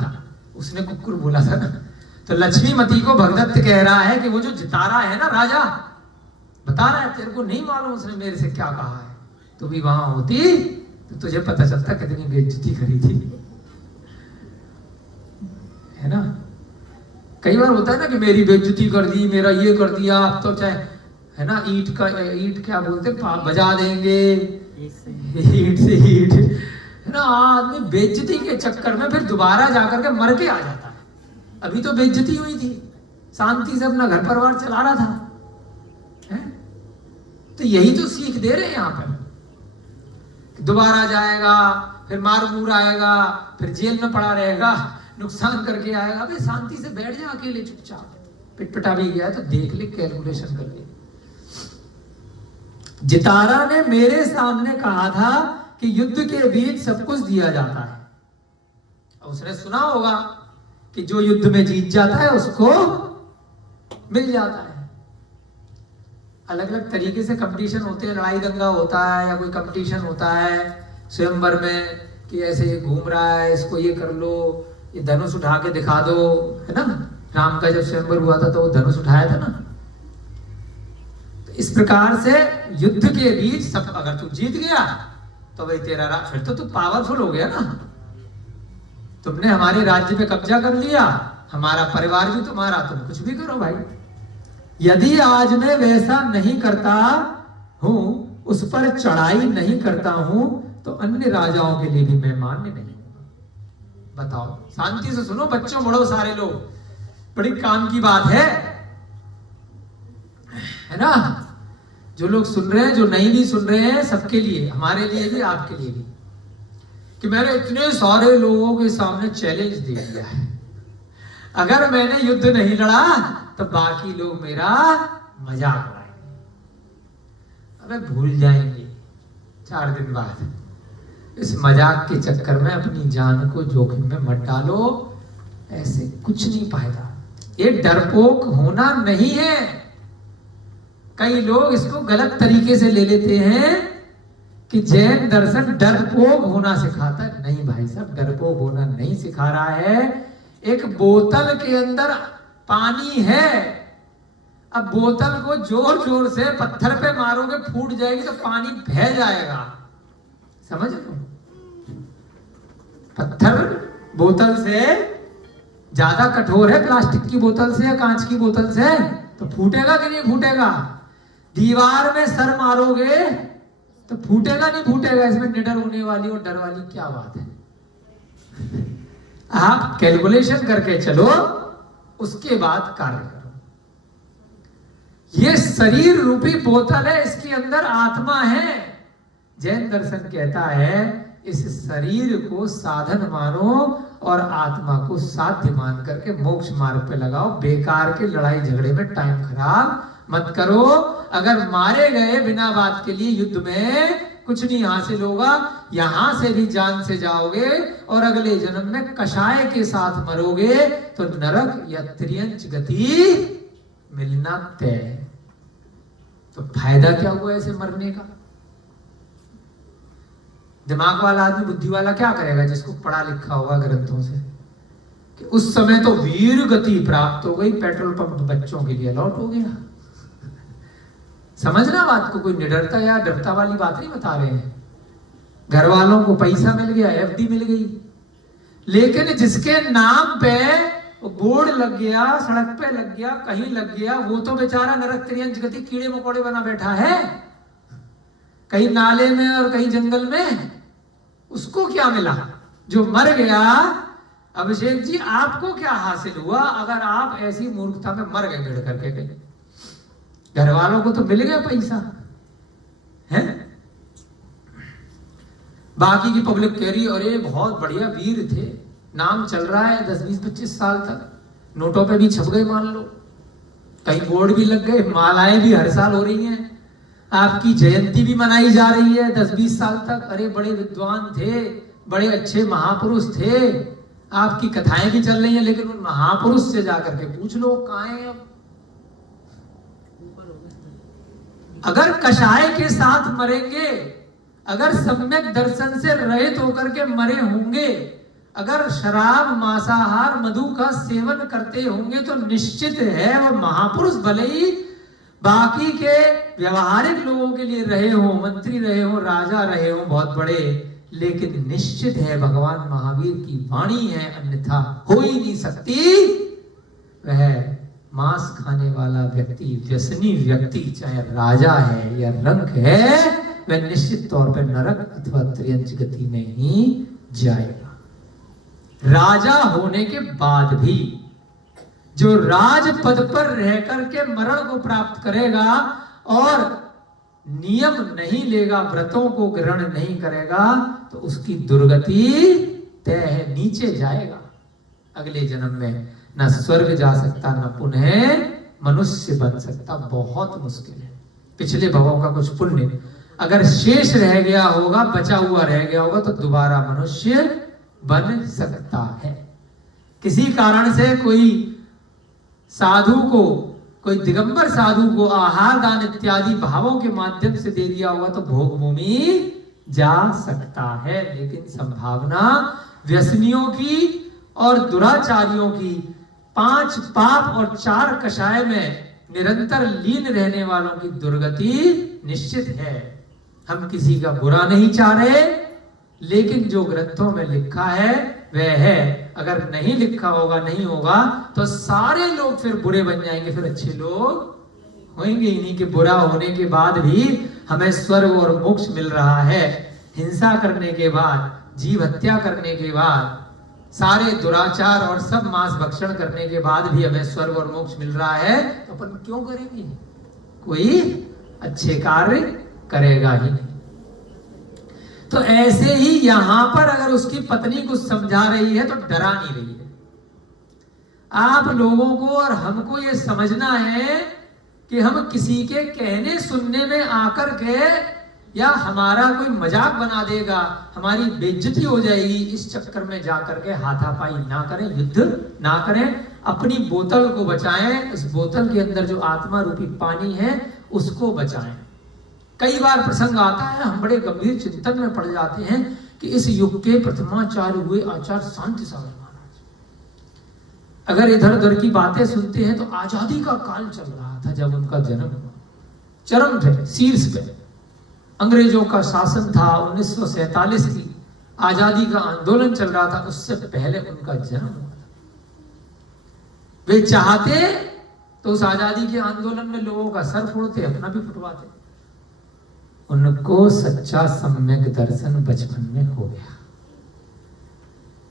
उसने कुक्कुर बोला था ना। तो लक्ष्मीमती को भगदत्त कह रहा है कि वो जो जितारा है ना राजा, बता रहा है तेरे को नहीं मालूम उसने मेरे से क्या कहा है, तू भी वहां होती तो तुझे पता चलता कितनी बेइज्जती करी थी, है ना। कई बार होता है ना कि मेरी बेइज्जती कर दी, मेरा ये कर दिया, अब तो चाहे, है ना, ईट क्या बोलते, बजा देंगे, ईट से ईट, है ना। आदमी बेइज्जती के चक्कर में फिर दोबारा जाकर के मर के आ जाता है। अभी तो बेइज्जती हुई थी, शांति से अपना घर परिवार चला रहा था, है? तो यही तो सीख दे रहे हैं यहाँ पर, दोबारा जाएगा, फिर मार मूर आएगा, फिर जेल में पड़ा रहेगा, नुकसान करके आएगा। अबे शांति से बैठ जा अकेले चुपचाप, पिटपिटा भी गया तो देख ले, कैलकुलेशन कर ले। जितारा ने मेरे सामने कहा था कि युद्ध के बीच सब कुछ दिया जाता है। उसने सुना होगा कि जो युद्ध में जीत जाता है उसको मिल जाता है। अलग अलग तरीके से कंपटीशन होते हैं, लड़ाई दंगा होता है या कोई कंपटीशन होता है स्वयंवर में कि ऐसे घूम रहा है, इसको ये कर लो, ये धनुष उठा के दिखा दो, है ना। राम का जब स्वयंवर हुआ था तो वो धनुष उठाया था ना। तो इस प्रकार से युद्ध के बीच सब, अगर तू जीत गया तो भाई तेरा फिर तो तू पावरफुल हो गया ना, तुमने हमारे राज्य पे कब्जा कर लिया, हमारा परिवार भी तुम्हारा, तुम कुछ भी करो भाई। यदि आज मैं वैसा नहीं करता हूं, उस पर चढ़ाई नहीं करता हूं, तो अन्य राजाओं के लिए भी मैं मान्य नहीं हूं। बताओ, शांति से सुनो बच्चों, बड़ो सारे लोग, बड़ी काम की बात है ना। जो लोग सुन रहे हैं, जो नहीं भी सुन रहे हैं, सबके लिए, हमारे लिए भी, आपके लिए भी, कि मैंने इतने सारे लोगों के सामने चैलेंज दे दिया है, अगर मैंने युद्ध नहीं लड़ा तो बाकी लोग मेरा मजाक उड़ाएंगे, अबे भूल जाएंगे 4 दिन बाद। इस मजाक के चक्कर में अपनी जान को जोखिम में मत डालो, ऐसे कुछ नहीं पाएगा। ये डरपोक होना नहीं है। कई लोग इसको गलत तरीके से ले लेते हैं कि जैन दर्शन डरपोक होना सिखाता है। नहीं भाई साहब, डरपोक होना नहीं सिखा रहा है। एक बोतल के अंदर पानी है, अब बोतल को जोर जोर से पत्थर पे मारोगे फूट जाएगी तो पानी बह जाएगा, समझ लो। पत्थर बोतल से ज्यादा कठोर है प्लास्टिक की बोतल से या कांच की बोतल से, तो फूटेगा कि नहीं फूटेगा। दीवार में सर मारोगे तो फूटेगा नहीं फूटेगा। इसमें निडर होने वाली और डर वाली क्या बात है। आप कैलकुलेशन करके चलो, उसके बाद कार्य करो। ये शरीर रूपी बोतल है, इसके अंदर आत्मा है। जैन दर्शन कहता है इस शरीर को साधन मानो और आत्मा को साध्य मान करके मोक्ष मार्ग पे लगाओ। बेकार के लड़ाई झगड़े में टाइम खराब मत करो। अगर मारे गए बिना बात के लिए युद्ध में कुछ नहीं हासिल होगा, यहां से भी जान से जाओगे और अगले जन्म में कषाय के साथ मरोगे तो नरक या त्रियंच गति मिलना तय। तो फायदा क्या हुआ ऐसे मरने का। दिमाग वाला आदमी, बुद्धि वाला क्या करेगा, जिसको पढ़ा लिखा होगा ग्रंथों से कि उस समय तो वीर गति प्राप्त हो गई, पेट्रोल पंप बच्चों के लिए अलॉट हो गया। समझना बात को, कोई निडरता या डरता वाली बात नहीं बता रहे हैं। घर वालों को पैसा मिल गया, एफडी मिल गई, लेकिन जिसके नाम पे बोर्ड लग गया, सड़क पे लग गया, कहीं लग गया, वो तो बेचारा नरक त्रियंच गति कीड़े मकोड़े बना बैठा है, कहीं नाले में और कहीं जंगल में। उसको क्या मिला जो मर गया। अभिषेक जी, आपको क्या हासिल हुआ अगर आप ऐसी मूर्खता में मर गए गिर करके गए। घर वालों को तो मिल गया पैसा है, बाकी की पब्लिक कह रही अरे बहुत बढ़िया वीर थे, नाम चल रहा है 10, 20, 25 साल तक, नोटों पे भी छप गए मान लो, कहीं बोर्ड भी लग गए, मालाएं भी हर साल हो रही हैं, आपकी जयंती भी मनाई जा रही है 10-20 साल तक। अरे बड़े विद्वान थे, बड़े अच्छे महापुरुष थे, आपकी कथाएं भी चल रही हैं, लेकिन उन महापुरुष से जाकर के पूछ लो कहाँ हैं अब। अगर कषाय के साथ मरेंगे, अगर सम्यक दर्शन से रहित होकर के मरे होंगे, अगर शराब मांसाहार मधु का सेवन करते होंगे तो निश्चित है वो महापुरुष भले ही बाकी के व्यवहारिक लोगों के लिए रहे हो, मंत्री रहे हो, राजा रहे हो बहुत बड़े, लेकिन निश्चित है भगवान महावीर की वाणी है, अन्यथा हो ही नहीं सकती। वह मांस खाने वाला व्यक्ति, व्यसनी व्यक्ति, चाहे राजा है या रंक है, वह निश्चित तौर पर नरक अथवा त्रियंच गति में ही जाएगा। राजा होने के बाद भी जो राज पद पर रह करके मरण को प्राप्त करेगा और नियम नहीं लेगा, व्रतों को ग्रहण नहीं करेगा, तो उसकी दुर्गति तय है, नीचे जाएगा। अगले जन्म में न स्वर्ग जा सकता, न पुनः मनुष्य बन सकता, बहुत मुश्किल है। पिछले भवों का कुछ पुण्य अगर शेष रह गया होगा, बचा हुआ रह गया होगा, तो दोबारा मनुष्य बन सकता है। किसी कारण से कोई साधु को, कोई दिगंबर साधु को आहार दान इत्यादि भावों के माध्यम से दे दिया होगा तो भोग भूमि जा सकता है, लेकिन संभावना व्यसनियों की और दुराचारियों की, 5 पाप और 4 कषाय में निरंतर लीन रहने वालों की दुर्गति निश्चित है। हम किसी का बुरा नहीं चाह रहे, लेकिन जो ग्रंथों में लिखा है वह है। अगर नहीं लिखा होगा, नहीं होगा, तो सारे लोग फिर बुरे बन जाएंगे, फिर अच्छे लोग होंगे ही नहीं। कि बुरा होने के बाद भी हमें स्वर्ग और मोक्ष मिल रहा है, हिंसा करने के बाद, जीव हत्या करने के बाद, सारे दुराचार और सब मांस भक्षण करने के बाद भी हमें स्वर्ग और मोक्ष मिल रहा है, तो अपन क्यों करेंगे? कोई अच्छे कार्य करेगा ही नहीं। तो ऐसे ही यहां पर अगर उसकी पत्नी कुछ समझा रही है तो डरा नहीं रही है। आप लोगों को और हमको ये समझना है कि हम किसी के कहने सुनने में आकर के या हमारा कोई मजाक बना देगा, हमारी बेइज्जती हो जाएगी, इस चक्कर में जाकर के हाथापाई ना करें, युद्ध ना करें। अपनी बोतल को बचाएं, इस बोतल के अंदर जो आत्मा रूपी पानी है उसको बचाएं। कई बार प्रसंग आता है, हम बड़े गंभीर चिंतन में पड़ जाते हैं कि इस युग के प्रथमाचार्य हुए आचार्य शांति सागर महाराज, अगर इधर उधर की बातें सुनते हैं तो आजादी का काल चल रहा था जब उनका जन्म हुआ, चरम थे, शीर्ष पे अंग्रेजों का शासन था, 1947 की आजादी का आंदोलन चल रहा था, उससे पहले उनका जन्म हुआ था। वे चाहते तो उस आजादी के आंदोलन में लोगों का सर फोड़ते, अपना भी फुटवाते। उनको सच्चा सम्यक दर्शन बचपन में हो गया।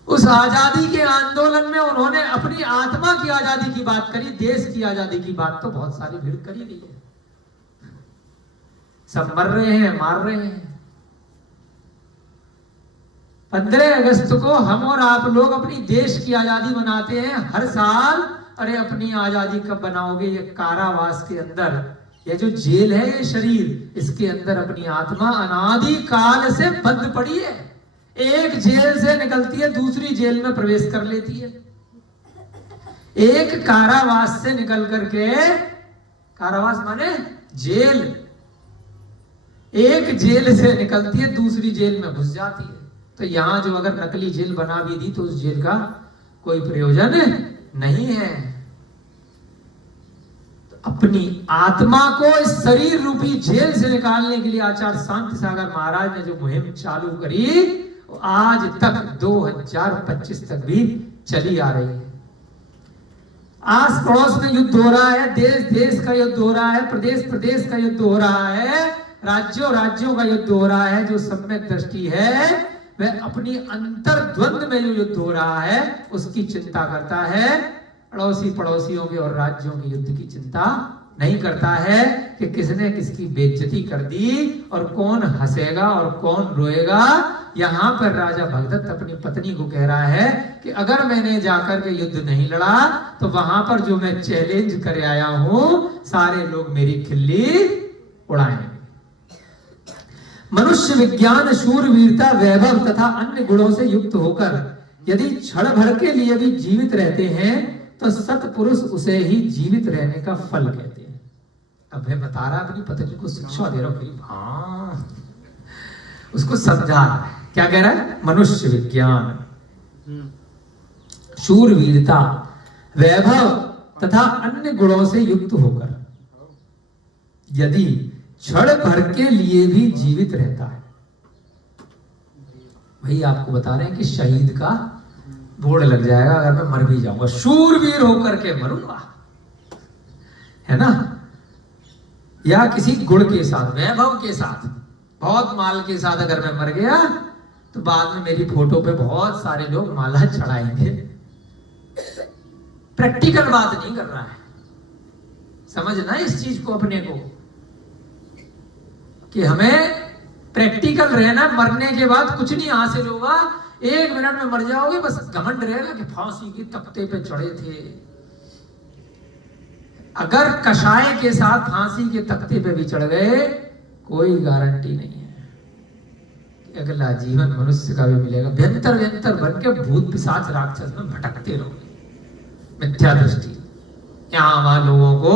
उस आजादी के आंदोलन में उन्होंने अपनी आत्मा की आजादी की बात करी, देश की आजादी की बात तो बहुत सारी भीड़ करी रही है। सब मर रहे हैं, मार रहे हैं। 15 अगस्त को हम और आप लोग अपनी देश की आजादी मनाते हैं हर साल। अरे अपनी आजादी कब बनाओगे? ये कारावास के अंदर, ये जो जेल है, ये शरीर, इसके अंदर अपनी आत्मा अनादि काल से बंद पड़ी है। एक जेल से निकलती है, दूसरी जेल में प्रवेश कर लेती है। एक कारावास से निकल करके, कारावास माने जेल, एक जेल से निकलती है, दूसरी जेल में घुस जाती है। तो यहां जो अगर नकली जेल बना भी दी तो उस जेल का कोई प्रयोजन नहीं है। तो अपनी आत्मा को इस शरीर रूपी जेल से निकालने के लिए आचार्य शांति सागर महाराज ने जो मुहिम चालू करी, वो आज तक 2025 तक भी चली आ रही है। आस पड़ोस में युद्ध हो रहा है, देश देश का युद्ध हो रहा है, प्रदेश प्रदेश का युद्ध हो रहा है, राज्यों राज्यों का युद्ध हो रहा है। जो सम्यक दृष्टि है वह अपनी अंतर द्वंद्व में जो युद्ध हो रहा है उसकी चिंता करता है। पड़ोसी पड़ोसियों के और राज्यों के युद्ध की चिंता नहीं करता है कि किसने किसकी बेइज्जती कर दी और कौन हंसेगा और कौन रोएगा। यहाँ पर राजा भगदत्त अपनी पत्नी को कह रहा है कि अगर मैंने जाकर के युद्ध नहीं लड़ा तो वहां पर जो मैं चैलेंज कर आया हूं सारे लोग मेरी खिल्ली उड़ाएंगे। मनुष्य विज्ञान, शूरवीरता, वैभव तथा अन्य गुणों से युक्त होकर यदि क्षण भर के लिए भी जीवित रहते हैं तो सत्पुरुष उसे ही जीवित रहने का फल कहते हैं। अब मैं बता रहा अपनी पत्नी को शिक्षा दे रहा हूं, हाँ उसको समझा रहा है। क्या कह रहा है? मनुष्य विज्ञान, शूरवीरता, वैभव तथा अन्य गुणों से युक्त होकर यदि क्षण भर के लिए भी जीवित रहता है। वही आपको बता रहे हैं कि शहीद का बोर्ड लग जाएगा अगर मैं मर भी जाऊंगा, शूरवीर होकर के मरूंगा, है ना। या किसी गुण के साथ, वैभव के साथ, बहुत माल के साथ अगर मैं मर गया तो बाद में मेरी फोटो पे बहुत सारे लोग माला चढ़ाएंगे। प्रैक्टिकल बात नहीं कर रहा है, समझना इस चीज को अपने को कि हमें प्रैक्टिकल रहना। मरने के बाद कुछ नहीं हासिल होगा, 1 मिनट में मर जाओगे, बस घमंड रहेगा कि फांसी के तख्ते पे चढ़े थे। अगर कषाय के साथ फांसी के तख्ते पे भी चढ़ गए कोई गारंटी नहीं है कि अगला जीवन मनुष्य का भी मिलेगा। व्यंतर व्यंतर बन के भूत पिशाच राक्षस में भटकते रहोगे, मिथ्या दृष्टि, यहाँ वहां लोगों को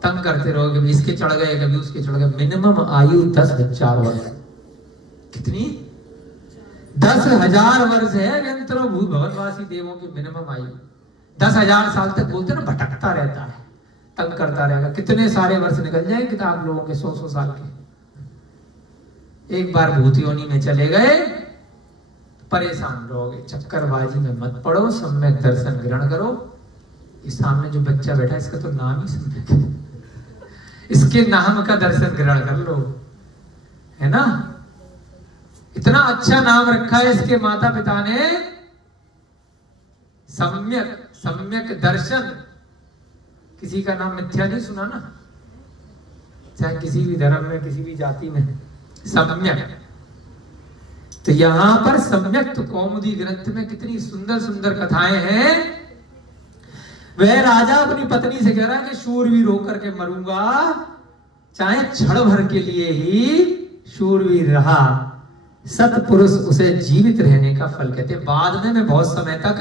तंग करते रहोगे, कभी इसके चढ़ गए कभी उसके चढ़ गए। मिनिमम आयु 10,000 वर्ष। कितनी? 10,000 वर्ष है व्यंतरो भूत भवनवासी देवों की मिनिमम आयु। 10,000 साल तक बोलते ना, भटकता रहता है, तंग करता रहेगा। कितने सारे वर्ष निकल जाएंगे आप लोगों के 100-100 साल के। एक बार भूत योनि में चले गए परेशान रहोगे। चक्करबाजी में मत पड़ो, सम्यक दर्शन ग्रहण करो। इस सामने जो बच्चा बैठा है इसका तो नाम ही सम्यक है, इसके नाम का दर्शन ग्रहण कर लो, है ना। इतना अच्छा नाम रखा है इसके माता पिता ने, सम्यक, सम्यक दर्शन। किसी का नाम मिथ्या नहीं सुना ना, चाहे किसी भी धर्म में, किसी भी जाति में। सम्यक, तो यहां पर सम्यक कौमुदी ग्रंथ में कितनी सुंदर सुंदर कथाएं हैं। वह राजा अपनी पत्नी से कह रहा है कि शूरवीर होकर के मरूंगा, चाहे क्षण भर के लिए ही शूरवीर रहा, सतपुरुष उसे जीवित रहने का फल कहते हैं। बाद में मैं बहुत समय तक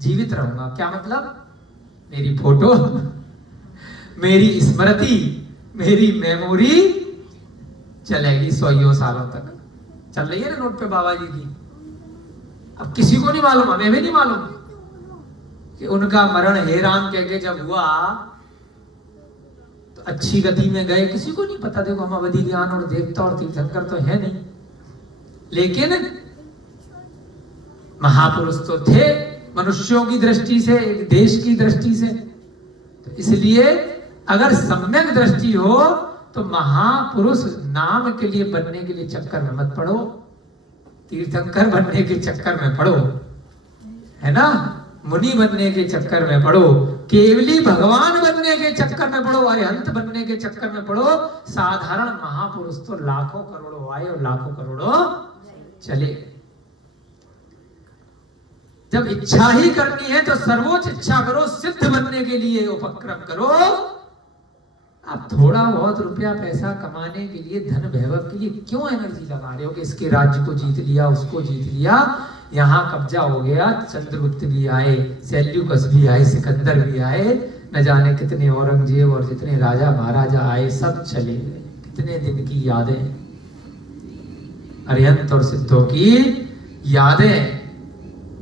जीवित रहूंगा। क्या मतलब? मेरी फोटो, मेरी स्मृति, मेरी मेमोरी चलेगी 100 सालों तक। चल रही है ना नोट पे बाबा जी की। अब किसी को नहीं मालूम, हमें भी नहीं मालूम कि उनका मरण हे राम कह के जब हुआ तो अच्छी गति में गए, किसी को नहीं पता। देखो, हम अवधि ज्ञान और देवता और तीर्थंकर तो है नहीं, लेकिन महापुरुष तो थे मनुष्यों की दृष्टि से, एक देश की दृष्टि से। तो इसलिए अगर सम्यक दृष्टि हो तो महापुरुष नाम के लिए बनने के लिए चक्कर में मत पड़ो, तीर्थंकर बनने के चक्कर में पड़ो, है ना, मुनि बनने के चक्कर में पड़ो, केवली भगवान बनने के चक्कर में पड़ो, अरिहंत बनने के चक्कर में पड़ो। साधारण महापुरुष तो लाखों करोड़ों आए और लाखों करोड़ों चले। जब इच्छा ही करनी है तो सर्वोच्च इच्छा करो, सिद्ध बनने के लिए उपक्रम करो। आप थोड़ा बहुत रुपया पैसा कमाने के लिए, धन वैभव के लिए क्यों एनर्जी लगा रहे हो कि इसके राज्य को जीत लिया, उसको जीत लिया, यहाँ कब्जा हो गया, चंद्रगुप्त भी आए, सेल्यूकस भी आए, सिकंदर भी आए, न जाने कितने औरंगजेब और जितने राजा महाराजा आए, सब चले गए। कितने दिन की यादें, अरिहंत और सिद्धों की यादें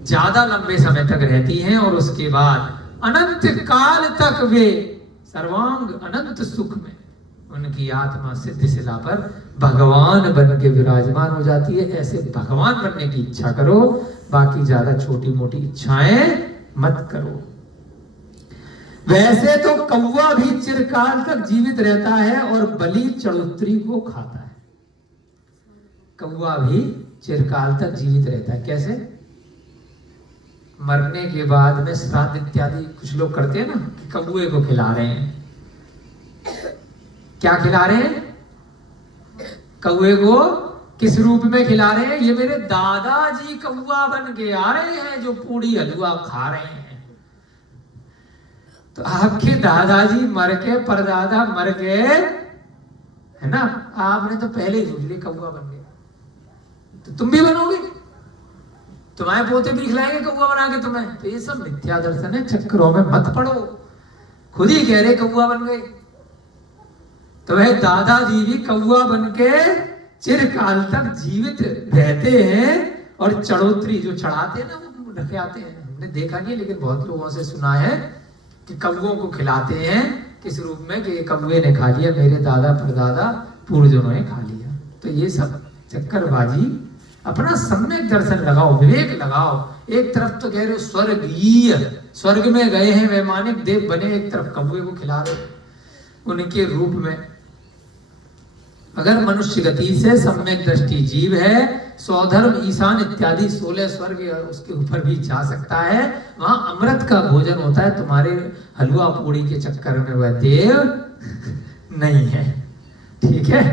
ज्यादा लंबे समय तक रहती हैं और उसके बाद अनंत काल तक वे सर्वांग अनंत सुख में उनकी आत्मा सिद्ध शिला पर भगवान बन के विराजमान हो जाती है। ऐसे भगवान बनने की इच्छा करो, बाकी ज्यादा छोटी मोटी इच्छाएं मत करो। वैसे तो कौवा भी चिरकाल तक जीवित रहता है और बलि चढ़ोतरी को खाता है। कौवा भी चिरकाल तक जीवित रहता है। कैसे? मरने के बाद में श्राद्ध इत्यादि कुछ लोग करते हैं ना, कि कौवे को खिला रहे हैं। क्या खिला रहे हैं? कौवे को किस रूप में खिला रहे हैं? ये मेरे दादाजी कौवा बन के आ रहे हैं जो पूड़ी हलवा खा रहे हैं। तो आपके दादाजी मर के, परदादा मर गए, है ना, आपने तो पहले ही सोच लिया कौवा बन गया, तो तुम भी बनोगे, तुम्हारे पोते भी खिलाएंगे कौवा बना के तुम्हें। तो ये सब मिथ्या दर्शन है, चक्करों में मत पड़ो। खुद ही कह रहे कौवा बन गए, तो वह दादाजी भी कौवा बन के चिरकाल तक जीवित रहते हैं और चढ़ोतरी जो चढ़ाते हैं ना, वो रखे आते हैं। हमने देखा नहीं, लेकिन बहुत लोगों से सुना है कि कौवों को खिलाते हैं किस रूप में, कि कौवे ने खा लिया, मेरे दादा परदादा पूर्वजों ने खा लिया। तो ये सब चक्करबाजी। अपना सम्यक दर्शन लगाओ, विवेक लगाओ। एक तरफ तो कह रहे हो स्वर्गीय, स्वर्ग में गए हैं वैमानिक देव बने, एक तरफ कौवे को खिला रहे उनके रूप में। अगर मनुष्य गति से सम्यक दृष्टि जीव है, स्वधर्म ईशान इत्यादि 16 स्वर्ग उसके ऊपर भी जा सकता है, वहां अमृत का भोजन होता है। तुम्हारे हलवा पूड़ी के चक्कर में वह देव नहीं है, ठीक है।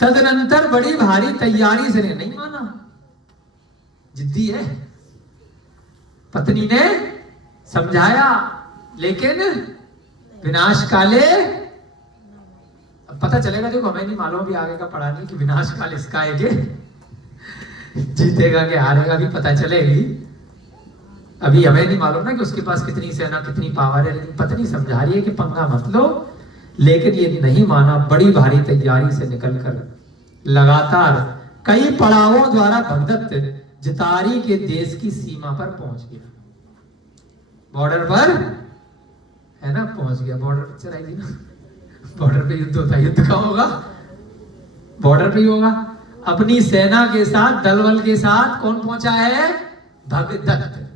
तदनंतर बड़ी भारी तैयारी से नहीं माना, जिद्दी है। पत्नी ने समझाया, लेकिन विनाश काले, अब पता चलेगा। देखो, हमें नहीं मालूम, भी आगे का पढ़ा नहीं कि विनाश काल इसका है कि जीतेगा कि हारेगा, भी पता चलेगी। अभी हमें नहीं मालूम ना कि उसके पास कितनी सेना, कितनी पावर है, लेकिन पत्नी समझा रही है कि पंगा मत लो। लेकिन ये नहीं माना, बड़ी भारी तैयारी से निकलकर लगातार कई पड़ावों द्वारा भगदत्त जितारी के देश की सीमा पर पहुंच गया। बॉर्डर पर, है ना, पहुंच गया। बॉर्डर पिक्चर आई थी ना, बॉर्डर पे युद्ध होता है। युद्ध कहाँ होगा? बॉर्डर पे ही होगा। अपनी सेना के साथ, दलबल के साथ कौन पहुंचा है? भगदत्त।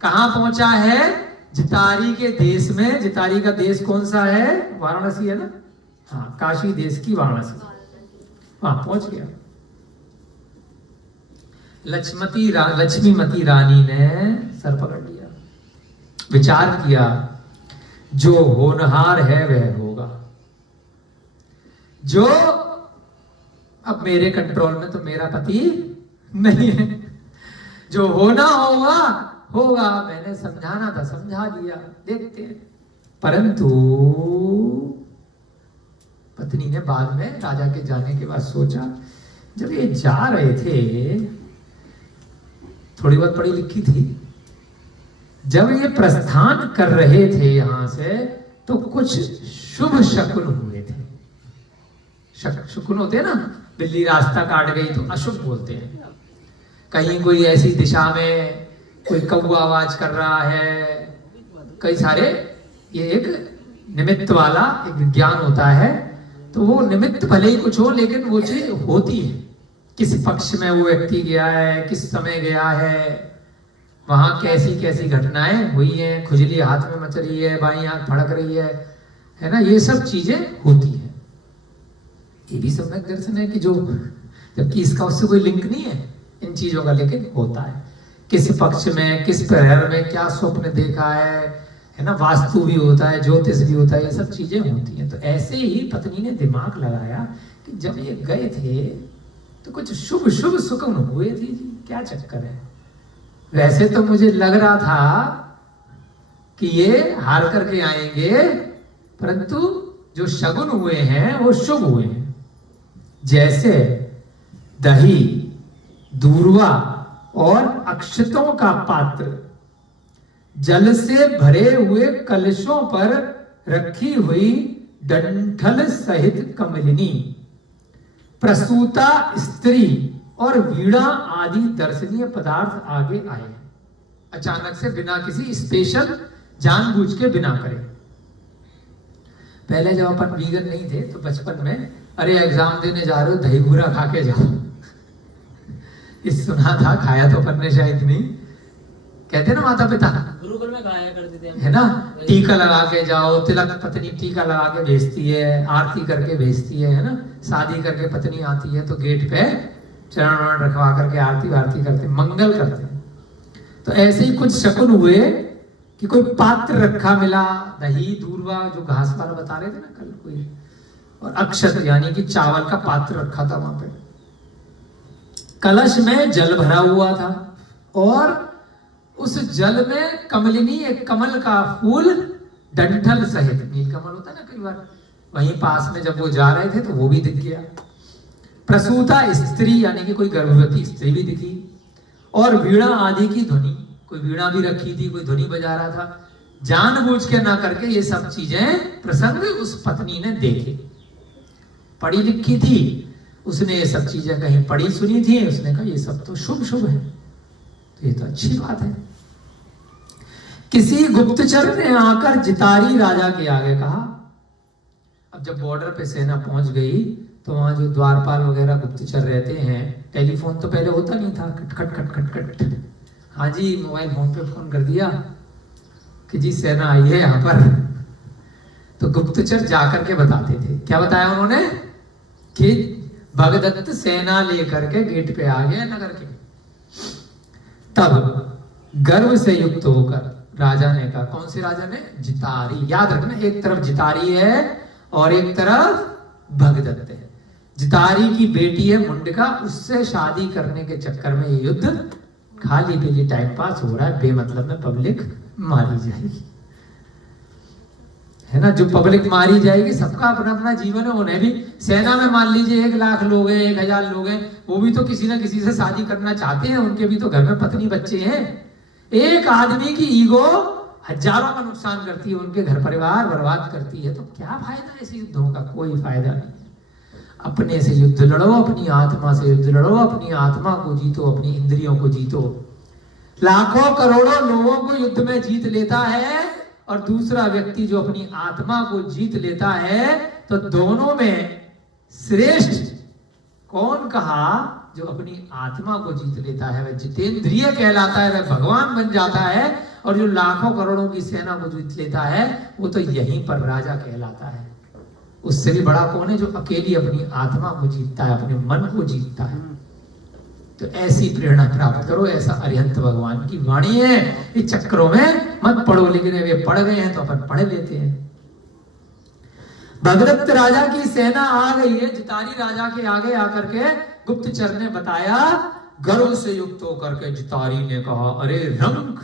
कहां पहुंचा है? जितारी के देश में। जितारी का देश कौन सा है? वाराणसी है ना, हाँ, काशी देश की वाराणसी, वहां पहुंच गया। लक्ष्मीमती रानी ने सर पकड़ लिया, विचार किया, जो होनहार है वह होगा। जो अब मेरे कंट्रोल में तो मेरा पति नहीं है, जो होना होगा होगा, मैंने समझाना था समझा दिया, देखते हैं। परंतु पत्नी ने बाद में राजा के जाने के बाद सोचा, जब ये जा रहे थे, थोड़ी बहुत पढ़ी लिखी थी, जब ये प्रस्थान कर रहे थे यहां से, तो कुछ शुभ शकुन हुए थे। शकुन होते हैं ना, बिल्ली रास्ता काट गई तो अशुभ बोलते हैं। कहीं कोई ऐसी दिशा में कोई कौवा आवाज कर रहा है, कई सारे, ये एक निमित्त वाला एक विज्ञान होता है। तो वो निमित्त भले ही कुछ हो, लेकिन वो चीज होती है। किस पक्ष में वो व्यक्ति गया है, किस समय गया है, वहां कैसी कैसी घटनाएं हुई हैं, खुजली हाथ में मच रही है, बाईं आंख फड़क रही है ना, ये सब चीजें होती है। ये भी सम्यक दर्शन है कि जो, जबकि इसका उससे कोई लिंक नहीं है इन चीजों का, लेकिन होता है। किस पक्ष में, किस प्रहर में क्या स्वप्न देखा है ना, वास्तु भी होता है, ज्योतिष भी होता है, ये सब चीजें होती हैं। तो ऐसे ही पत्नी ने दिमाग लगाया कि जब ये गए थे तो कुछ शुभ शुभ सुकून हुए थे जी, क्या चक्कर है। वैसे तो मुझे लग रहा था कि ये हार करके आएंगे, परंतु जो शगुन हुए हैं वो शुभ हुए हैं। जैसे दही, दूर्वा और अक्षतों का पात्र जल से भरे हुए कलशों पर रखी हुई डंठल सहित कमलिनी, प्रसूता स्त्री और वीणा आदि दर्शनीय पदार्थ आगे आए। अचानक से, बिना किसी स्पेशल जानबूझ के बिना करे। पहले जब अपन वीगन नहीं थे तो बचपन में, अरे एग्जाम देने जा रहे हो, दही बूरा खा के जाओ। इस सुना था, खाया तो अपन ने शायद नहीं, कहते ना माता पिता, गुरुकुल में खाया करते थे है ना, टीका लगा के जाओ, तिलक पत्नी टीका लगा के भेजती है, आरती करके भेजती है ना। शादी करके पत्नी आती है तो गेट पे चरण रखवा करके आरती वारती करते, मंगल करते हैं। तो ऐसे ही कुछ शकुन हुए कि कोई पात्र रखा मिला, दही, दूर्वा, जो घास वाला बता रहे थे ना कल कोई, और अक्षत यानी कि चावल का पात्र रखा था वहां पे। कलश में जल भरा हुआ था और उस जल में कमलिनी, एक कमल का फूल डंठल सहित, नील कमल होता है ना कई बार, वहीं पास में जब वो जा रहे थे तो वो भी दिख गया। प्रसूता स्त्री यानी कि कोई गर्भवती स्त्री भी दिखी, और वीणा आदि की ध्वनि, कोई वीणा भी रखी थी, कोई ध्वनि बजा रहा था। जानबूझ के ना करके ये सब चीजें, प्रसंग उस पत्नी ने देखे। पढ़ी लिखी थी, उसने ये सब चीजें कहीं पढ़ी सुनी थी, उसने कहा ये सब तो शुभ शुभ है, तो ये तो अच्छी बात है। किसी गुप्तचर ने आकर जितारी राजा के आगे कहा। अब जब बॉर्डर पे सेना पहुंच गई तो वहां जो द्वारपाल वगैरह गुप्तचर रहते हैं, टेलीफोन तो पहले होता नहीं था, खट खट खट खट खट, हाँ जी, मोबाइल फोन पे फोन कर दिया कि जी सेना आई है यहाँ पर। तो गुप्तचर जाकर के बताते थे, क्या बताया उन्होंने कि भगदत्त सेना लेकर के गेट पे आ गया नगर के। तब गर्व से युक्त होकर राजा ने कहा, कौन से राजा ने, जितारी, याद रखना, एक तरफ जितारी है और एक तरफ भगदत्त है। जितारी की बेटी है मुंडका, उससे शादी करने के चक्कर में ये युद्ध खाली पीली टाइम पास हो रहा है, बेमतलब में पब्लिक मारी जाएगी, है ना। जो पब्लिक मारी जाएगी, सबका अपना अपना जीवन है, उन्हें भी सेना में मान लीजिए 1 लाख लोग हैं, 1000 लोग हैं, वो भी तो किसी ना किसी से शादी करना चाहते हैं, उनके भी तो घर में पत्नी बच्चे हैं। एक आदमी की ईगो हजारों का नुकसान करती है, उनके घर परिवार बर्बाद करती है। तो क्या फायदा ऐसे युद्धों का, कोई फायदा नहीं। अपने से युद्ध लड़ो, अपनी आत्मा से युद्ध लड़ो, अपनी आत्मा को जीतो, अपनी इंद्रियों को जीतो। लाखों करोड़ों लोगों को युद्ध में जीत लेता है और दूसरा व्यक्ति जो अपनी आत्मा को जीत लेता है, तो दोनों में श्रेष्ठ कौन कहा, जो अपनी आत्मा को जीत लेता है वह जितेंद्रिय कहलाता है, वह भगवान बन जाता है। और जो लाखों करोड़ों की सेना को जीत लेता है, वो तो यहीं पर राजा कहलाता है। उससे भी बड़ा कौन है, जो अकेली अपनी आत्मा को जीतता है, अपने मन को जीतता है। तो ऐसी प्रेरणा प्राप्त करो, ऐसा अरिहंत भगवान की वाणी है। इस चक्रों में मत पढ़ो, लेकिन वे पढ़ गए हैं तो अपन पढ़ लेते हैं। भगदत्त राजा की सेना आ गई है। जितारी राजा के आगे आकर के गुप्तचर ने बताया, गर्व से युक्त होकर के जितारी ने कहा, अरे रंग,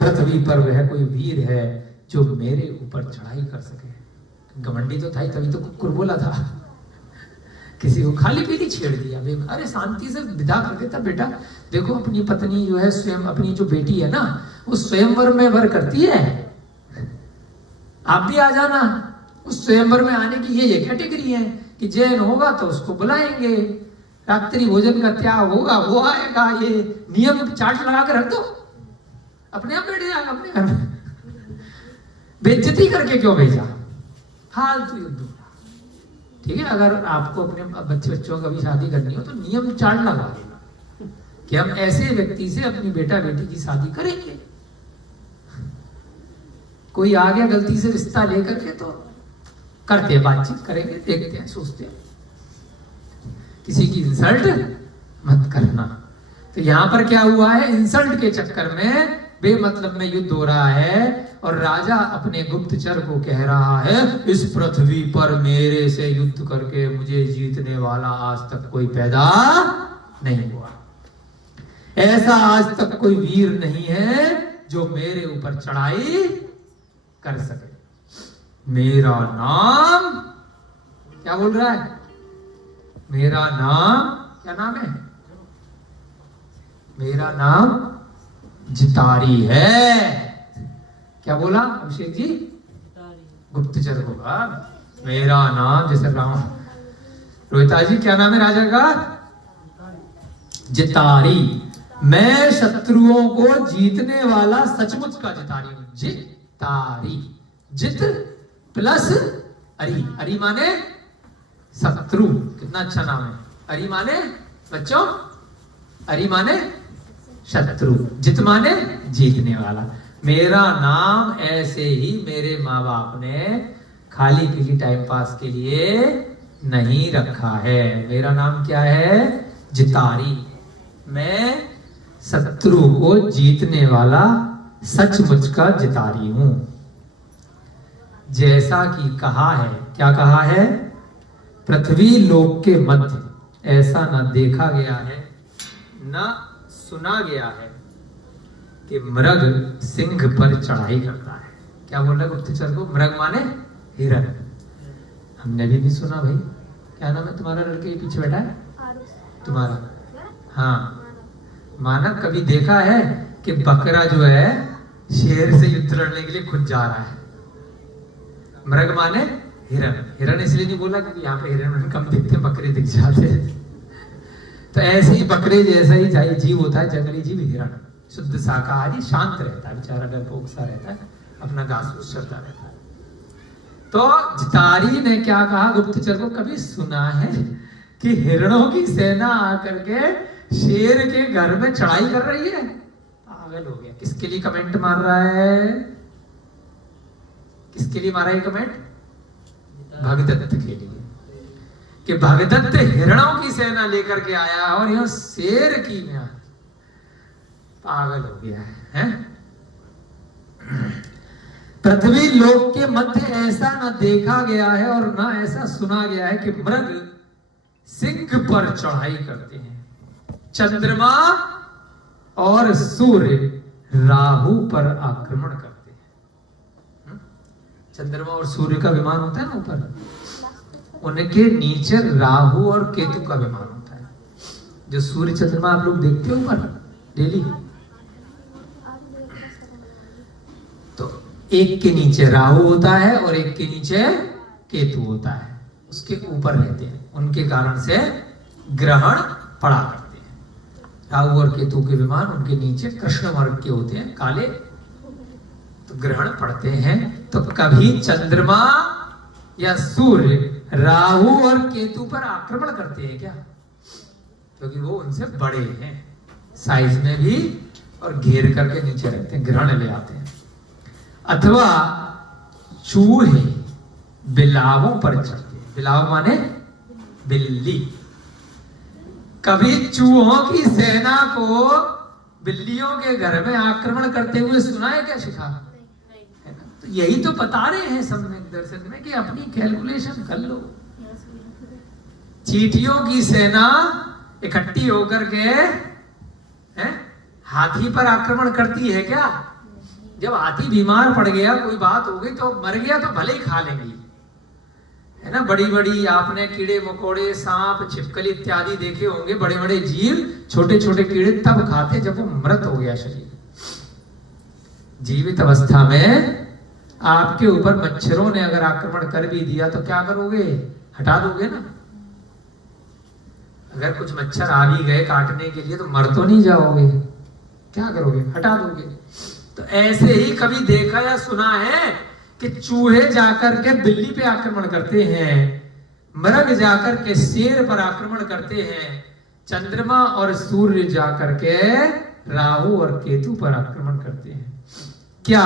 पृथ्वी पर वह कोई वीर है जो मेरे ऊपर चढ़ाई कर सके। घमंडी तो था ही, तभी तो कुकुर बोला था। किसी को खाली पीली छेड़ दिया। अरे शांति से विदा कर देता। बेटा देखो, अपनी पत्नी जो है स्वयं, अपनी जो बेटी है ना, वो स्वयंवर में वर करती है, आप भी आ जाना। उस स्वयंवर में आने की ये कैटेगरी है कि जैन होगा तो उसको बुलाएंगे, रात्रि भोजन का त्याग होगा वो आएगा। ये नियम चार्ट लगा के रख दो, अपने आप बैठ जाएगा अपने घर में। बेइज्जती करके क्यों भेजा? फालतू युद्ध। ठीक है, अगर आपको अपने बच्चों का भी शादी करनी हो तो नियम चार्ट लगा देना कि हम ऐसे व्यक्ति से अपनी बेटा बेटी की शादी करेंगे। कोई आ गया गलती से रिश्ता लेकर के तो करते, बातचीत करेंगे, देखते हैं, सोचते हैं, किसी की इंसल्ट मत करना। तो यहां पर क्या हुआ है, इंसल्ट के चक्कर में बेमतलब में युद्ध हो रहा है और राजा अपने गुप्तचर को कह रहा है, इस पृथ्वी पर मेरे से युद्ध करके मुझे जीतने वाला आज तक कोई पैदा नहीं हुआ। ऐसा आज तक कोई वीर नहीं है जो मेरे ऊपर चढ़ाई कर सके। मेरा नाम, क्या बोल रहा है, मेरा नाम, क्या नाम है, मेरा नाम जितारी है। क्या बोला अभिषेक जी? गुप्तचर होगा। मेरा नाम, जैसे राम, रोहिता जी क्या नाम है राजा का? जितारी। मैं शत्रुओं को जीतने वाला सचमुच का जितारी हूं। जितारी, जित प्लस अरी। अरी माने शत्रु। कितना अच्छा नाम है। अरी माने बच्चों, अरी माने शत्रु, जित माने जीतने वाला। मेरा नाम ऐसे ही मेरे माँ बाप ने खाली पीली टाइम पास के लिए नहीं रखा है। मेरा नाम क्या है? जितारी। मैं शत्रु को जीतने वाला सचमुच का जितारी हूं। जैसा कि कहा है, क्या कहा है? पृथ्वी लोक के मध्य ऐसा न देखा गया है न सुना गया है कि मृग सिंह पर चढ़ाई करता है। क्या बोल रहा है गुप्तचर को? मृग माने हिरण। हमने भी नहीं सुना भाई। क्या नाम है तुम्हारा? लड़के के पीछे बैठा है तुम्हारा? हाँ, मानव कभी देखा है कि बकरा जो है शेर से युद्ध लड़ने के लिए खुद जा रहा है? मृग माने हिरण। हिरण इसलिए नहीं बोला क्योंकि यहाँ पे हिरण कम दिखते हैं, बकरे दिख जाते हैं। तो ऐसे ही बकरे जैसा ही जीव होता है जंगली जीव हिरण। शुद्ध शाकाहारी, शांत रहता है बेचारा, डरपोक सा रहता है, अपना घास फूस चलता रहता है। तो जितारी ने क्या कहा गुप्तचर को? कभी सुना है कि हिरणों की सेना आकर के शेर के घर में चढ़ाई कर रही है? पागल हो गया। किसके लिए कमेंट मार रहा है? किसके लिए मारा है कमेंट? भगदत्त के लिए। कि भगदत्त हिरणों की सेना लेकर के आया और यह शेर की में पागल हो गया है? पृथ्वी लोक के मध्य ऐसा न देखा गया है और न ऐसा सुना गया है कि मृग सिंह पर चढ़ाई करते हैं। चंद्रमा और सूर्य राहु पर आक्रमण करते हैं। चंद्रमा और सूर्य का विमान होता है ना ऊपर, उनके नीचे राहु और केतु का विमान होता है। जो सूर्य चंद्रमा आप लोग देखते हो ऊपर डेली, तो एक के नीचे राहु होता है और एक के नीचे केतु होता है, उसके ऊपर रहते हैं। उनके कारण से ग्रहण पड़ा करते हैं। राहु और केतु के विमान उनके नीचे कृष्ण वर्ग के होते हैं, काले, तो ग्रहण पड़ते हैं। तो कभी चंद्रमा या सूर्य राहु और केतु पर आक्रमण करते हैं क्या? क्योंकि वो उनसे बड़े हैं साइज में भी और घेर करके नीचे रखते हैं, ग्रहण ले आते हैं। अथवा चूहे बिलावों पर चढ़ते हैं। बिलाव माने बिल्ली। कभी चूहों की सेना को बिल्लियों के घर में आक्रमण करते हुए सुना है क्या? शिखा? तो तो यही तो बता रहे हैं सम्यक दर्शन में कि अपनी कैलकुलेशन कर लो। चींटियों की सेना इकट्ठी होकर के हाथी पर आक्रमण करती है क्या? जब हाथी बीमार पड़ गया, कोई बात हो गई, तो मर गया तो भले ही खा लेंगी, है ना। बड़ी बड़ी आपने कीड़े मकोड़े, सांप, छिपकली इत्यादि देखे होंगे, बड़े बड़े जीव, छोटे छोटे कीड़े तब खाते जब वो मृत हो गया शरीर। जीवित अवस्था में आपके ऊपर मच्छरों ने अगर आक्रमण कर भी दिया तो क्या करोगे? हटा दोगे ना। अगर कुछ मच्छर आ भी गए काटने के लिए तो मर तो नहीं जाओगे, क्या करोगे? हटा दोगे। तो ऐसे ही कभी देखा या सुना है कि चूहे जाकर के बिल्ली पे आक्रमण करते हैं, मृग जाकर के शेर पर आक्रमण करते हैं, चंद्रमा और सूर्य जाकर के राहु और केतु पर आक्रमण करते हैं। क्या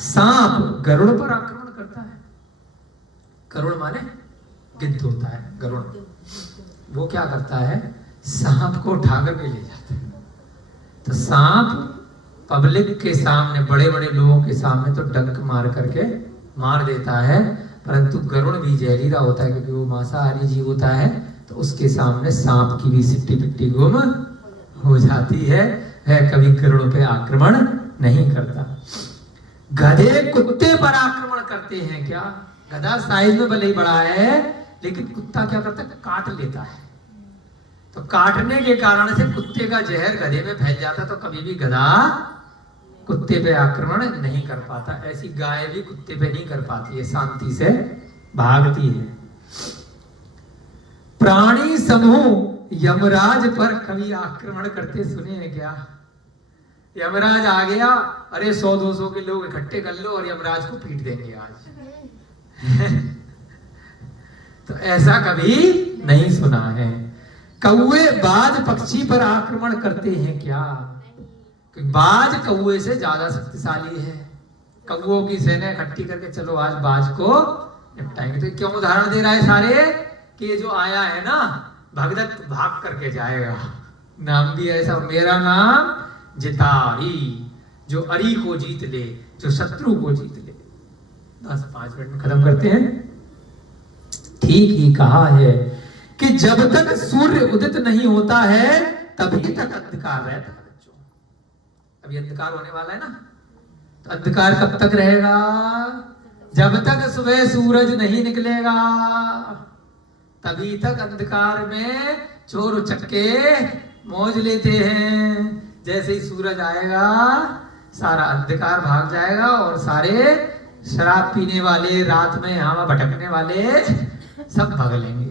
सांप गरुड़ पर आक्रमण करता है? गरुड़ माने गिद्ध होता है, गरुड़। वो क्या करता है? सांप को उठा करके ले जाता है। तो सांप पब्लिक के सामने, बड़े बड़े लोगों के सामने तो डंक मार करके मार देता है, परंतु गरुड़ भी जहरीला होता है क्योंकि वो मांसाहारी जीव होता है, तो उसके सामने सांप की भी सिट्टी पिट्टी गुम हो जाती है। वह कभी गरुड़ पे आक्रमण नहीं करता। गधे कुत्ते पर आक्रमण करते हैं क्या? गधा साइज में भले ही बड़ा है, लेकिन कुत्ता क्या करता है? काट लेता है। तो काटने के कारण से कुत्ते का जहर गधे में फैल जाता, तो कभी भी गधा कुत्ते पे आक्रमण नहीं कर पाता। ऐसी गाय भी कुत्ते पे नहीं कर पाती है, शांति से भागती है। प्राणी समूह यमराज पर कभी आक्रमण करते सुने हैं क्या? यमराज आ गया, अरे 100-200 के लोग इकट्ठे कर लो और यमराज को पीट देंगे आज। तो ऐसा कभी नहीं सुना है। कौवे बाज पक्षी पर आक्रमण करते हैं क्या? बाज कौवे से ज्यादा शक्तिशाली है। कौओं की सेना इकट्ठी करके चलो आज बाज को निपटाएंगे। तो क्यों उदाहरण दे रहा है सारे कि ये जो आया है ना, भगदत्त भाग करके जाएगा। नाम भी ऐसा, मेरा नाम जितारी, जो अरी को जीत ले, जो शत्रु को जीत ले। 10-5 मिनट में खत्म करते हैं। ठीक ही कहा है कि जब तक सूर्य उदित नहीं होता है तभी तक अंधकार रहता है। बच्चों, अभी अंधकार होने वाला है ना, तो अंधकार कब तक रहेगा? जब तक सुबह सूरज नहीं निकलेगा तभी तक अंधकार में चोर उचक्के मौज लेते हैं। जैसे ही सूरज आएगा सारा अंधकार भाग जाएगा और सारे शराब पीने वाले, रात में यहाँ भटकने वाले सब भाग लेंगे।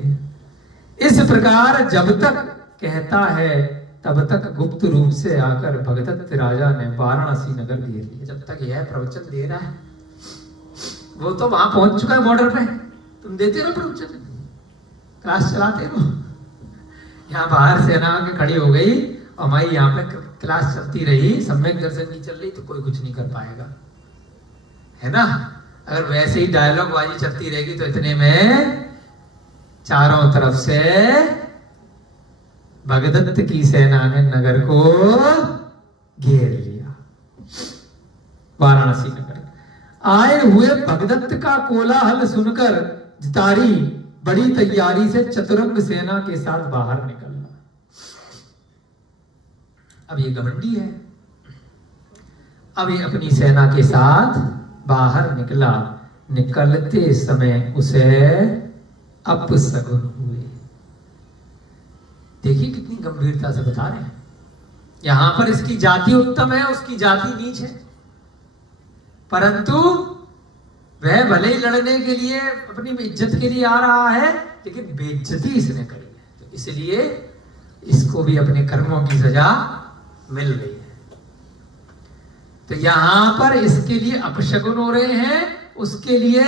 इस प्रकार जब तक कहता है तब तक गुप्त रूप से आकर भगदत्त राजा ने वाराणसी नगर घेर लिया। जब तक यह प्रवचन दे रहा है, वो तो वहां पहुंच चुका है बॉर्डर पे। तुम देते रहो प्रवचन, क्लास चलाते रहो। यहाँ बाहर सेना आके खड़ी हो गई, हमारी यहाँ पे क्लास चलती रही, सम्यक दर्शन की चल रही, तो कोई कुछ नहीं कर पाएगा, है ना। अगर वैसे ही डायलॉग बाजी चलती रहेगी तो इतने में चारों तरफ से भगदत्त की सेना ने नगर को घेर लिया। वाराणसी नगर आए हुए भगदत्त का कोलाहल सुनकर जितारी बड़ी तैयारी से चतुरंग सेना के साथ बाहर निकला। अब ये घमंडी है, अब ये अपनी सेना के साथ बाहर निकला। निकलते समय उसे अपशगुन हुए। देखिए कितनी गंभीरता से बता रहे हैं। यहां पर इसकी जाति उत्तम है, उसकी जाति नीच है, परंतु वह भले ही लड़ने के लिए, अपनी इज्जत के लिए आ रहा है, लेकिन बेइज्जती इसने करी है, तो इसलिए इसको भी अपने कर्मों की सजा मिल गई है। तो यहां पर इसके लिए अपशगुन हो रहे हैं, उसके लिए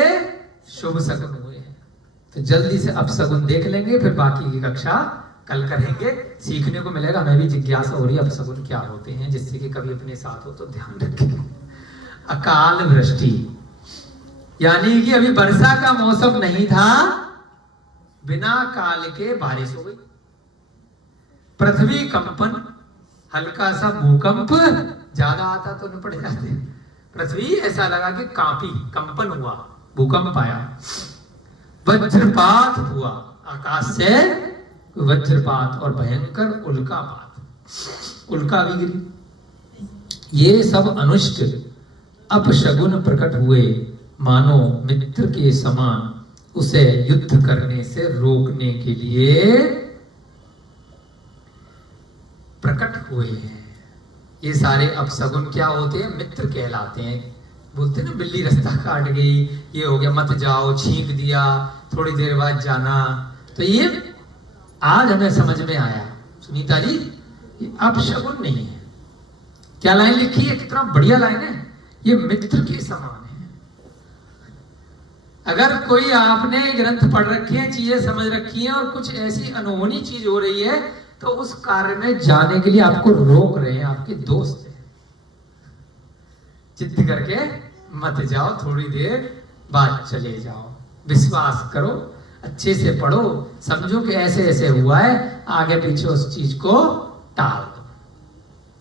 शुभ शगुन हुए हैं। तो जल्दी से अपशगुन देख लेंगे, फिर बाकी की कक्षा कल करेंगे। सीखने को मिलेगा, हमें भी जिज्ञासा हो रही है अपशगुन क्या होते हैं, जिससे कि कभी अपने साथ हो तो ध्यान रखें। अकाल वृष्टि, यानी कि अभी वर्षा का मौसम नहीं था, बिना काल के बारिश हो गई। पृथ्वी कंपन, हल्का सा भूकंप, ज्यादा आता तो निपट जाते, पृथ्वी ऐसा लगा कि कांपी, कंपन हुआ, भूकंप आया, वज्रपात हुआ, आकाश से वज्रपात और भयंकर उल्कापात, उल्का भी गिरी। ये सब अनुष्ट अपशगुन प्रकट हुए, मानो मित्र के समान उसे युद्ध करने से रोकने के लिए प्रकट हुए हैं। ये सारे अपशगुन क्या होते हैं? मित्र कहलाते हैं। बोलते हैं ना, बिल्ली रास्ता काट गई, ये हो गया, मत जाओ, छींक दिया, थोड़ी देर बाद जाना। तो ये आज हमें समझ में आया सुनीता जी, ये अपशगुन नहीं है। क्या लाइन लिखी है, कितना बढ़िया लाइन है, ये मित्र के समान है। अगर कोई आपने ग्रंथ पढ़ रखे हैं, चीजें समझ रखी हैं और कुछ ऐसी अनहोनी चीज हो रही है, तो उस कार्य में जाने के लिए आपको रोक रहे हैं आपके दोस्त हैं। जिद करके मत जाओ, थोड़ी देर बाद चले जाओ, विश्वास करो, अच्छे से पढ़ो, समझो कि ऐसे ऐसे हुआ है, आगे पीछे उस चीज को टाल दो।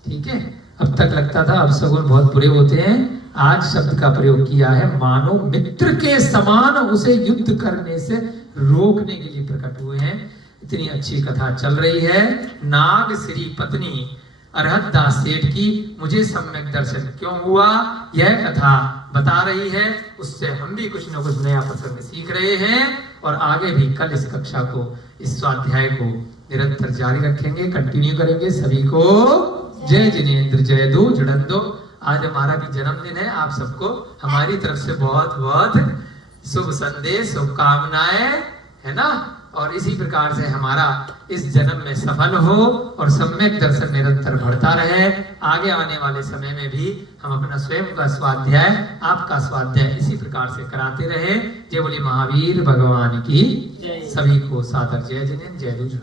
ठीक है, अब तक लगता था अपशगुन बहुत बुरे होते हैं, आज शब्द का प्रयोग किया है, मानो मित्र के समान उसे युद्ध करने से रोकने के लिए प्रकट हुए हैं। इतनी अच्छी कथा चल रही है। नाग श्री पत्नी अरहत दास सेठ की मुझे सम्यक दर्शन क्यों हुआ, यह कथा बता रही है। उससे हम भी कुछ न कुछ नया प्रसंग सीख रहे हैं और आगे भी कल इस कक्षा को, इस स्वाध्याय को निरंतर जारी रखेंगे, कंटिन्यू करेंगे। सभी को जय जिनेन्द्र, जय दो जड़ंदो। आज हमारा भी जन्मदिन है, आप सबको हमारी तरफ से बहुत बहुत शुभ संदेश, शुभकामनाएं, है ना। और इसी प्रकार से हमारा इस जन्म में सफल हो और सम्यक दर्शन निरंतर बढ़ता रहे। आगे आने वाले समय में भी हम अपना स्वयं का स्वाध्याय, आपका स्वाध्याय इसी प्रकार से कराते रहे। जय बोली महावीर भगवान की। सभी को सादर जय जिनेन्द्र, जय दूज।